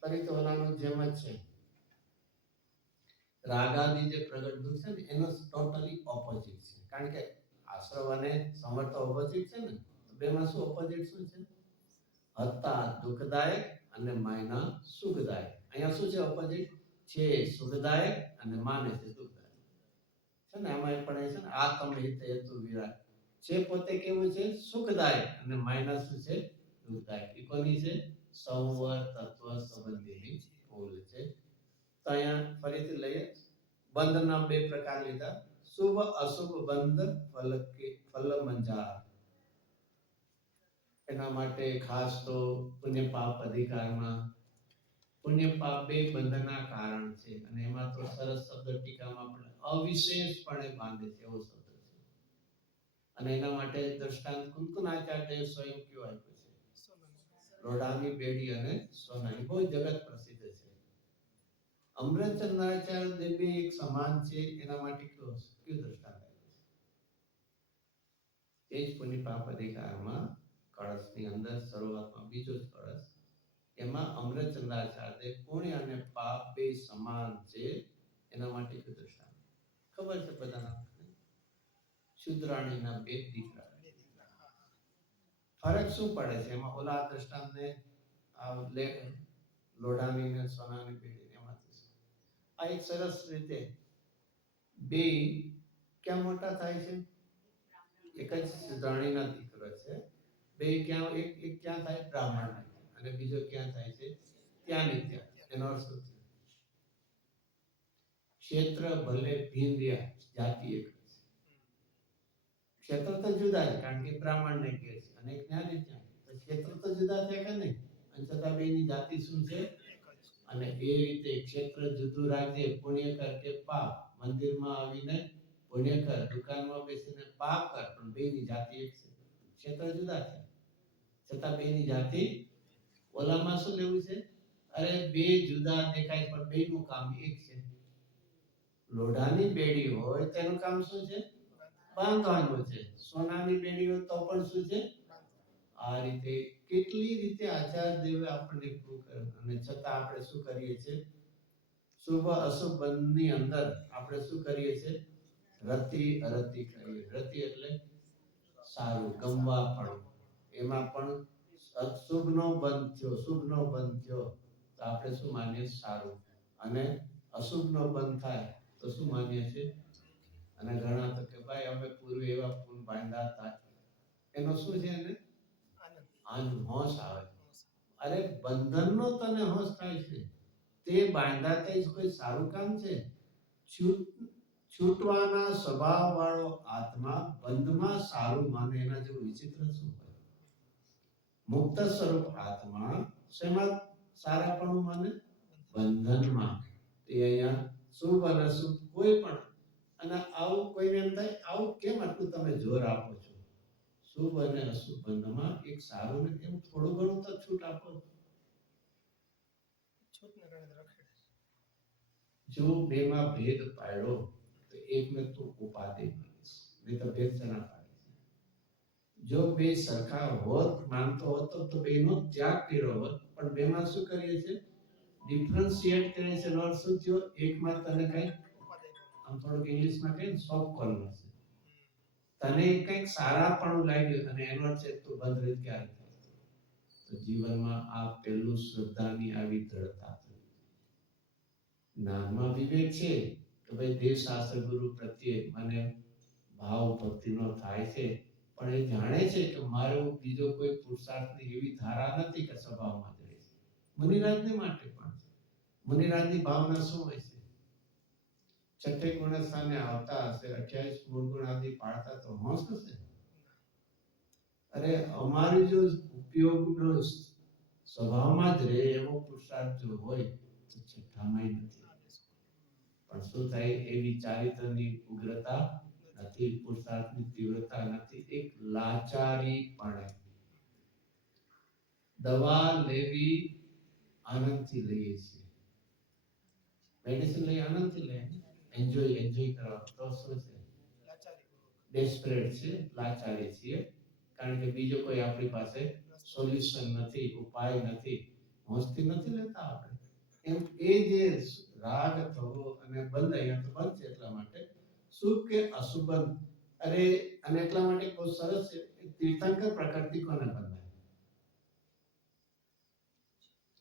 ફરી તો ઓલાનું જેમ જ છે. રાગાદી જે પ્રગટ દુઃખ છે ને, એનો ટોટલી ઓપોઝિટ છે. કારણ કે આશ્રવ અને સંવર તો ઓપોઝિટ છે ને, બેમાં શું ઓપોઝિટ શું છે? હતા દુઃખદાયક અને માયના સુખદાયક. અહીંયા શું છે ઓપોઝિટ? છે સુખદાયક અને માને છે દુઃખદાયક. છે ને એમાં પણ છે ને આત્મ હિત હેતુ વિરાટ છે, પોતે કેવું છે? સુખદાયક, અને માયના શું છે? દુઃખદાયક. એ કોની છે? સંવર તત્વ સંબંધીની ભૂલ છે. તો અહીંયા ફરીથી લઈએ. બંધના 2 પ્રકાર લીધા, શુભ અશુભ બંધ ફલ મંજાર. એના માટે ખાસ તો પુણ્ય પાપ અધિકારમાં પુણ્ય પાપ 2 બંધના કારણ છે. અને એમાં તો સરસ શબ્દ ટીકામાં પણ અવિશેષપણે બાંધે છે એવો શબ્દ છે. અને એના માટે દ્રષ્ટાંત કુંકુનાચાર્ય સ્વયં કયો આપ્યો છે? લોઢાની બેડી અને સોનાની. બહુ જગત પ્રસિદ્ધ છે. અમૃતચંદ્રાચાર્ય દેવી એક સમાન છે એના માટે કયું દ્રષ્ટાંત આપ્યું છે? એ જ પુનિપાપ અધિકારમાં કળશની અંદર શરૂઆતમાં બીજો જ કળશ, એમાં અમૃતચંદ્રાચાર્ય પુણ્ય અને પાપ બે સમાન છે એના માટે કયું દ્રષ્ટાંત? ખબર છે બધાના? શુદ્રાણીના બે દીકરા. ફરક શું પડે છે એમાં? ઓલા દ્રષ્ટાંતને લોઢાની ને સોનાની પેઢી એમાંથી આ એક સરસ રીતે બે ક્યાં મોટા થાય છે? એક જ શુદ્રાણીના દીકરો છે, બે ક્યાં એક ક્યાં થાય? બ્રાહ્મણ, અને બીજો ક્યાં થાય છે? ત્યાં ને ત્યાં. એનો અર્થ શું છે? ક્ષેત્ર ભલે ભિન્ન રહ્યા, જાતિ એક છે. ક્ષેત્ર તો જુદા છે કારણ કે બ્રાહ્મણ ને કહે છે અને જ્ઞાન ને ત્યાં, તો ક્ષેત્ર તો જુદા છે કે નહીં? અને છતાં બેની જાતિ શું છે? અને એ રીતે ક્ષેત્ર જુદું રાખજે, પુણ્ય કર કે પાપ. મંદિરમાં આવીને પુણ્ય કર, દુકાનમાં બેસીને પાપ કર, પણ બેની જાતિ એક છે. ક્ષેત્ર જુદા છે છતાં બેની જાતિ. ઓલામાં શું લેવું છે? અરે બે જુદા દેખાય પણ બેનું કામ એક છે. લોઢાની બેડી હોય તેનું કામ શું છે? બાંધવાનું છે. સોનાની બેડી હોય તો પણ શું છે? આ રીતે કેટલી રીતે આચાર્ય દેવે આપણને પ્રૂવ કર્યું, અને છતાં આપણે શું કરીએ છીએ? શુભ અશુભ બંધની અંદર આપણે શું કરીએ છીએ? રતિ અરતિ કરીએ. રતિ એટલે સારું, ગમવા પડવું. એમાં પણ અશુભનો બંધ થયો, શુભનો બંધ થયો તો આપણે શું માનીએ? સારું. અને અશુભનો બંધ થાય તો શું માનીએ છીએ? અને ઘણા તો કે ભાઈ અમે પૂર્વે એવા ફૂલ બાંધ્યા હતા, એનો શું છે? એને આનંદ, હોશ આવે. અરે બંધનનો તને હોશ થાય છે, તે બાંધ્યા તે જ કોઈ સારું કામ છે? છૂટવાના સ્વભાવ વાળો આત્મા બંધમાં સારું માને, એના જેવું વિચિત્ર શું હોય? મુક્ત સ્વરૂપ આત્મા શેમાં સારાપણું માને? બંધનમાં. તે અહીંયા શુભ અને અશુભ કોઈ પણ, અને આવું કોઈને એમ થાય આવું કેમ આટલું તમે જોર આપો છો? શુભ અને અશુભ બંધમાં એક સારું ને એમ થોડું ઘણું તો છૂટ આપો. છૂટને ગણે રખડે. જો બેમાં ભેદ પાડ્યો તો એકને તો ઉપાધિ માનીશ, નહીં તો ભેદ શેના પાડે? જો બે સરખા હોત માનતો હતો તો બેનો ત્યાગ કર્યો હોત, પણ બેમાં શું કરીએ છીએ? ડિફરન્શિએટ કરીએ છીએ. એનો શું થયો? એકમાં તને કઈ આમ થોડુંક ઇંગ્લિશમાં કહીએ સોફ્ટ કોર્નર છે, તને કંઈક સારાપણું લાગ્યું અને એનો છે તું બંધ રીત ક્યારે થાય? તો જીવનમાં આ પહેલું શ્રદ્ધાની આવી દ્રઢતા. જ્ઞાનમાં વિવેક છે કે ભાઈ દેવશાસ્ત્ર ગુરુ પ્રત્યે મને ભાવ ભક્તિનો થાય છે, પણ એ જાણે છે કે મારો બીજો કોઈ પુરુષાર્થની એવી ધારા નથી કે સ્વભાવમાં જ રહે છે. મુનિરાજને માટે પણ મુનિરાજની ભાવના શું હોય છે? છઠ્ઠે ગુણ સ્થાને આવતા હશે, 28 મૂળ ગુણ આદિ પાડતા તો હોશ હશે. અરે અમારી જો ઉપયોગનો સ્વભાવમાં જ રહે એવો પુરુષાર્થ જો હોય તો છઠ્ઠામાં નથી. પણ શું થાય? એવી ચારિત્રની ઉગ્રતા નથી, પુરુષાર્થની તીવ્રતા નથી, એક લાચારી પણ. દવા લેવી આનંદથી લઈએ છીએ, મેડિસિન લઈ આનંદથી લે, એન્જોય કરવા, તો શું છે? ડેસ્પરેટ છે, લાચારી છીએ, કારણ કે બીજો કોઈ આપણી પાસે સોલ્યુશન નથી, ઉપાય નથી, હોશથી નથી લેતા આપણે. એમ એ જે રાગ થવો અને બંધ, અહીંયા તો બંધ છે એટલા માટે શુભ કે અશુભ. અરે અને એટલા માટે બહુ સરસ છે. તીર્થંકર પ્રકૃતિ કોને બંધાય?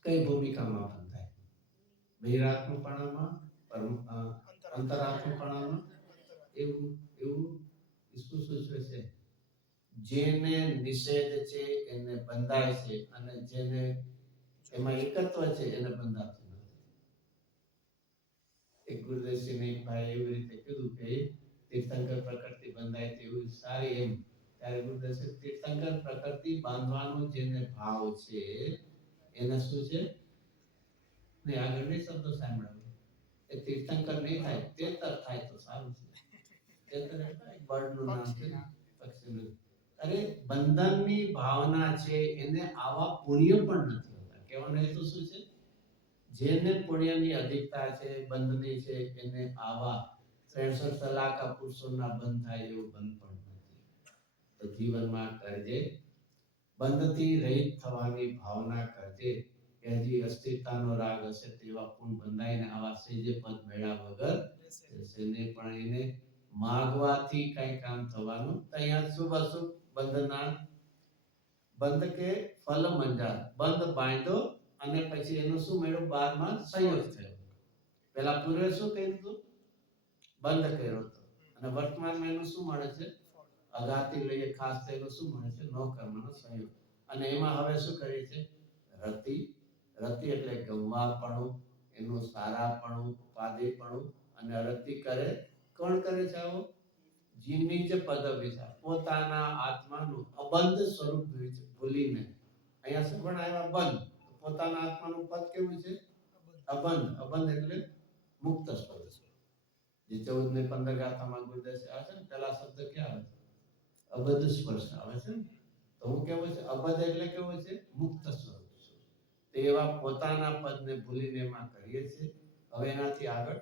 કઈ ભૂમિકામાં બંધાય? બહિરાત્મપણામાં, અંતરાત્મપણામાં. એવું એવું ઈસુ સૂચવે છે. જેને નિષેધ છે એને બંધાય છે, અને જેને એમાં એકત્વ છે એને બંધાતું નથી. એક ગુરુદેવસિંહને એક ભાઈ એવી રીતે કીધું કે તીર્થંકર પ્રકૃતિ બંધાય તેવું સારી એમ. ત્યારે ગુરુદેવ તીર્થંકર પ્રકૃતિ બાંધવાનો જેને ભાવ છે એને શું છે? ને આગળ બે શબ્દો સાંભળો. એ તીર્થંકર નહીં થાય, તેતર થાય તો સારું છે. તેતર એટલે બર્ડનું નામ છે, પક્ષીનું. અરે બંધનની ભાવના છે એને આવા પુણ્ય પણ નથી હોતા. કહેવાનો હેતુ શું છે? જેને પુણ્યની અધિકતા છે, બંધની છે, એને આવા 63 લાખ પુરુષોના બંધ થાય એવું બંધ પણ નથી. તો જીવનમાં કરજે, બંધથી રહિત થવાની ભાવના કરજે કે હજી અસ્થિરતાનો રાગ હશે તેવા પૂર્ણ બંધાઈને આવા સેજે પદ મેળા વગર એને પણ એને માગવાથી કઈ કામ થવાનું ત્યાં શુભ અશુભ બંધના બંધ કે ફલ મંજાર બંધ બાંધો અને પછી એનું શું મળ્યું 12માં સંયોગ થયો. પેલા પૂર્વે શું કર્યું હતું? બંધ કર્યો હતો અને વર્તમાનમાં એનું શું મળે છે? અગાથી લઈએ ખાસ થયેલો શું મળે છે? નો કર્મનો સંયોગ. અને એમાં હવે શું કરીએ છે? રતિ. રતિ એટલે ગંવાપણું, એનું સારાપણું, ઉપાધિપણું અને રતિ કરે. કોણ કરે છે આવો? જીવની જે પદવી છે પોતાના આત્માનું અબંધ સ્વરૂપ ભૂલીને. અહીંયા સગવડ આવ્યા બંધ. પોતાના આત્માનું પદ કેવું છે? અબંધ. અબંધ એટલે મુક્ત સ્વરૂપ. જે 14 ને 15 ગાથામાં ગુરુદાસ આવે છે ને, પેલા શબ્દ ક્યાં આવે છે? અબદ્ધ સ્પર્શ આવે છે. તો હું કેવું છે? અબદ્ધ એટલે કેવું છે? મુક્ત સ્વરૂપ. તે એવા પોતાના પદને ભૂલીને એમાં કરીએ છીએ. હવે એનાથી આગળ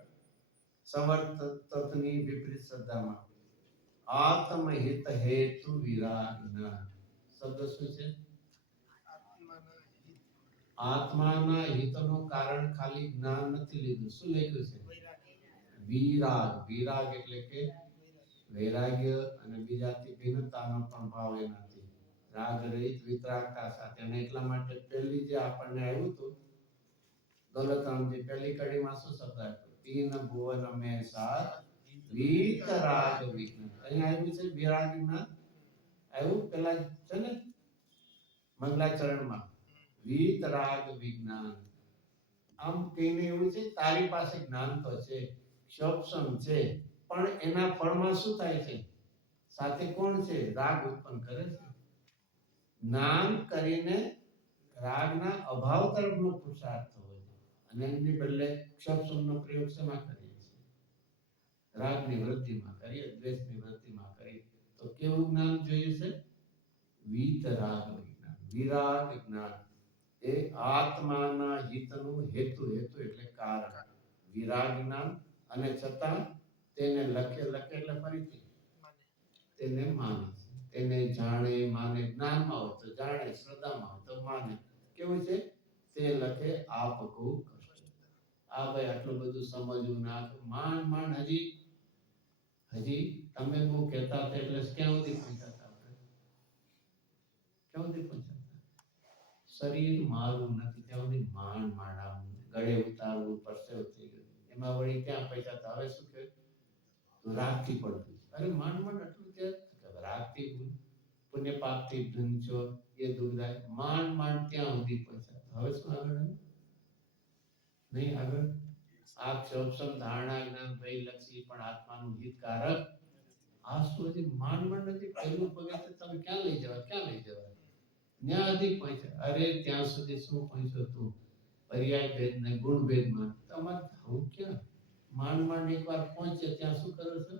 સમર્થની વિપરીત શ્રદ્ધામાં આત્મહિત હેતુ વિરાગના શબ્દ શું છે? આત્માના હિતનું કારણ ખાલી જ્ઞાન નથી લીધું. શું લખ્યું છે? વિરાગ. વિરાગ એટલે કે વૈરાગ્ય અને બીજાથી ભિન્નતાનો પણ ભાવ એનાથી રાગ રહિત વિતરાગતા સાથે. અને એટલા માટે પહેલી જે આપણને આવ્યું હતું દોલતરામજી પહેલી કડીમાં શું શબ્દ આપ્યો? તીન ભુવન મેં સાત વિતરાગ વિજ્ઞાન. અહીંયા આવ્યું છે વિરાગના આવ્યું પેલા છે ને મંગલાચરણમાં વિતરાગ વિજ્ઞાન. આમ કહીને એવું છે તારી પાસે જ્ઞાન તો છે, સક્ષમ છે, પણ એના ફળમાં શું થાય છે? સાથે કોણ છે? રાગ ઉત્પન્ન કરે છે. જ્ઞાન કરીને રાગના અભાવ તરફનો પુરુષાર્થ થવો છે. અને એની બદલે સક્ષમનો પ્રયોગ શેમાં કરીએ છીએ? રાગની વૃદ્ધિમાં કરીએ, દ્વેષની વૃદ્ધિમાં કરીએ. તો કેવું જ્ઞાન જોઈએ છે? વિતરાગ વિજ્ઞાન. વિરાગ જ્ઞાન એ આત્માના હિતનું હેતુ. હેતુ એટલે કારણ. વિરાગ જ્ઞાન અને છતાં તેને લખે એટલે ફરીથી તેને માને, તેને જાણે માને. જ્ઞાનમાં હોય તો જાણે, શ્રદ્ધામાં હોય તો માને. કેવું છે? તે લખે આપકો કષ્ટ. આ ભાઈ આટલું બધું સમજવું ના માંડ હજી તમે બહુ કહેતા હતા એટલે ક્યાં સુધી પહોંચાતા આપણે? ક્યાં સુધી પહોંચાતા? શરીર મારું નથી ત્યાં સુધી માંડ આમ ગળે ઉતારવું પરસેવ થઈ ગયું. એમાં વળી ક્યાં પહોંચાતા? હવે શું કહે? રાગથી પડતું. અરે માંડ આટલું કે રાગથી પુણ્ય પાપથી ધૂંચો એ દુઃખદાય માંડ ત્યાં સુધી પહોંચાતા. હવે શું આગળ? નહીં આગળ આ સક્ષમ ધારણા જ્ઞાન ભય લક્ષી પણ આત્માનું હિતકારક આ સુધી માંડ નથી. પહેલું પગથિયું તમે ક્યાં લઈ જવા? ત્યાં સુધી પહોંચ્યા. અરે ત્યાં સુધી શું પહોંચ્યો તું? પર્યાય ભેદ ને ગુણ ભેદમાં તમારે હું ક્યાં? માંડ એકવાર પહોંચે ત્યાં શું કરો છો?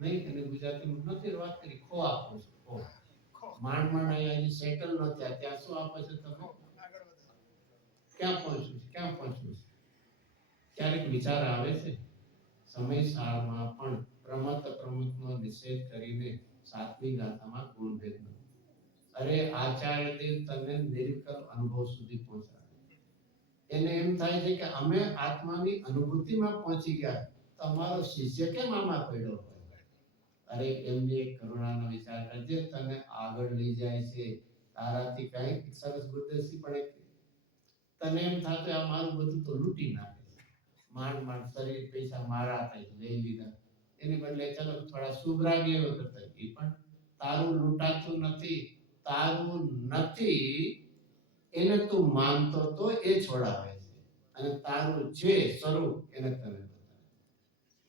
નહીં એને ગુજરાતીમાં નથી વાત કરી, ખો આપો છો. ખો માંડ અહીંયા સેટલ ન થયા ત્યાં શું આપો છો તમે? ક્યાં પહોંચ્યું છે? ક્યારેક વિચાર આવે છે સમય સારમાં પણ પ્રમુખનો નિષેધ કરીને 7મી ગાથામાં ગુણ ભેદ. અરે આચાર્ય દેવ તને નિર્વિકલ્પ અનુભવ સુધી પહોંચાડે. એને એમ થાય છે કે અમે આત્માની અનુભૂતિમાં પહોંચી ગયા, તમારો શિષ્ય કેમ આમાં પડ્યો હોય? અરે એમની એક કરુણાનો વિચાર કરજે, તને આગળ લઈ જાય છે તારાથી કઈ સરસ ગુરુદેવજી પણ એક તને એમ થતું આ મારું બધું તો લૂંટી નાખે. માંડ શરીર પૈસા મારા થાય લઈ લીધા. એની બદલે ચલો થોડા શુભરાગ એવો કરતા એ પણ તારું લૂંટાતું નથી. તારું નથી એને તું માનતો તો એ છોડાવે છે અને તારું છે સ્વરૂપ એને તને બતાવે.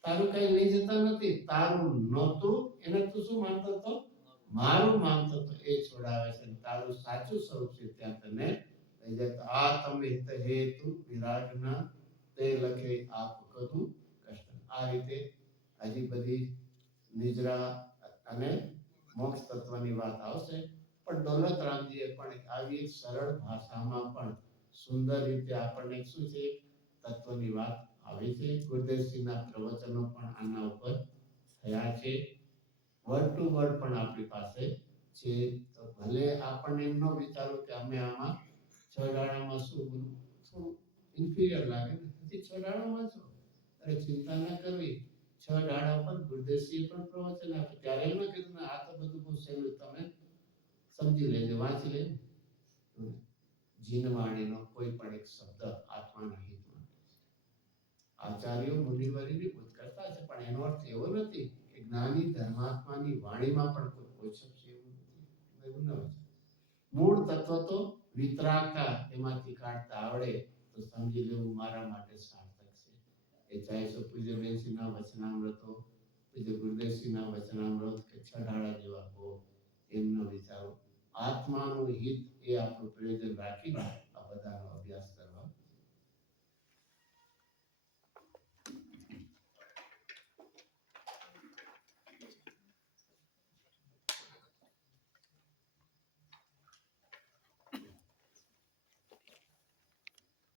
તારું કઈ લઈ જતા નથી. તારું નહોતું એને તું શું માનતો તો? મારું માનતો તો એ છોડાવે છે. તારું સાચું સ્વરૂપ છે ત્યાં તને લઈ જતા. આ તમે હેતુ વિરાગના તે લખે આપ કદું કષ્ટ. આ રીતે હજી બધી નિજરા અને મોક્ષ તત્વની વાત આવશે. પણ દોલતરામજીએ પણ આવી એક સરળ ભાષામાં પણ સુંદર રીતે આપણને શું છે તત્વની વાત આવે છે. ગુરુદેવસિંહના પ્રવચનો પણ આના ઉપર થયા છે. વર્ડ ટુ વર્ડ પણ આપણી પાસે છે. તો ભલે આપણને એમ ન વિચારો કે અમે આમાં છ દાડામાં શું થોડું ઇન્ફિરિયર લાગે ને હજી છ દાડામાં છો અરે ચિંતા ના કરવી. છ દાડા પર ગુરુદેવસિંહે પણ પ્રવચન આપ્યું ત્યારે એમણે કીધું ને આ તો બધું બહુ સહેલું તમે સમજી લેજો વાંચી લેજો. જીનવાણીનો કોઈ પણ એક શબ્દ આત્માના હિતમાં આચાર્યો મુનિવરીની બોધ કરતા છે પણ એનો અર્થ એવો નથી કે જ્ઞાની ધર્માત્માની વાણીમાં પણ કોઈ ઓછપ છે એવું ન છે. મૂળ તત્વ તો વિતરાકા એમાંથી કાઢતા આવડે તો સમજી લેવું મારા માટે સાર્થક છે. એ ચાહે સો પૂજ્ય બેનસિંહના વચનામૃતો પૂજ્ય ગુરુદેવસિંહના વચનામૃત કે છડાળા જેવા હો એમનો વિચારો આત્માનું હિત એ આપણું પ્રયોજન રાખીને આ બધાનો અભ્યાસ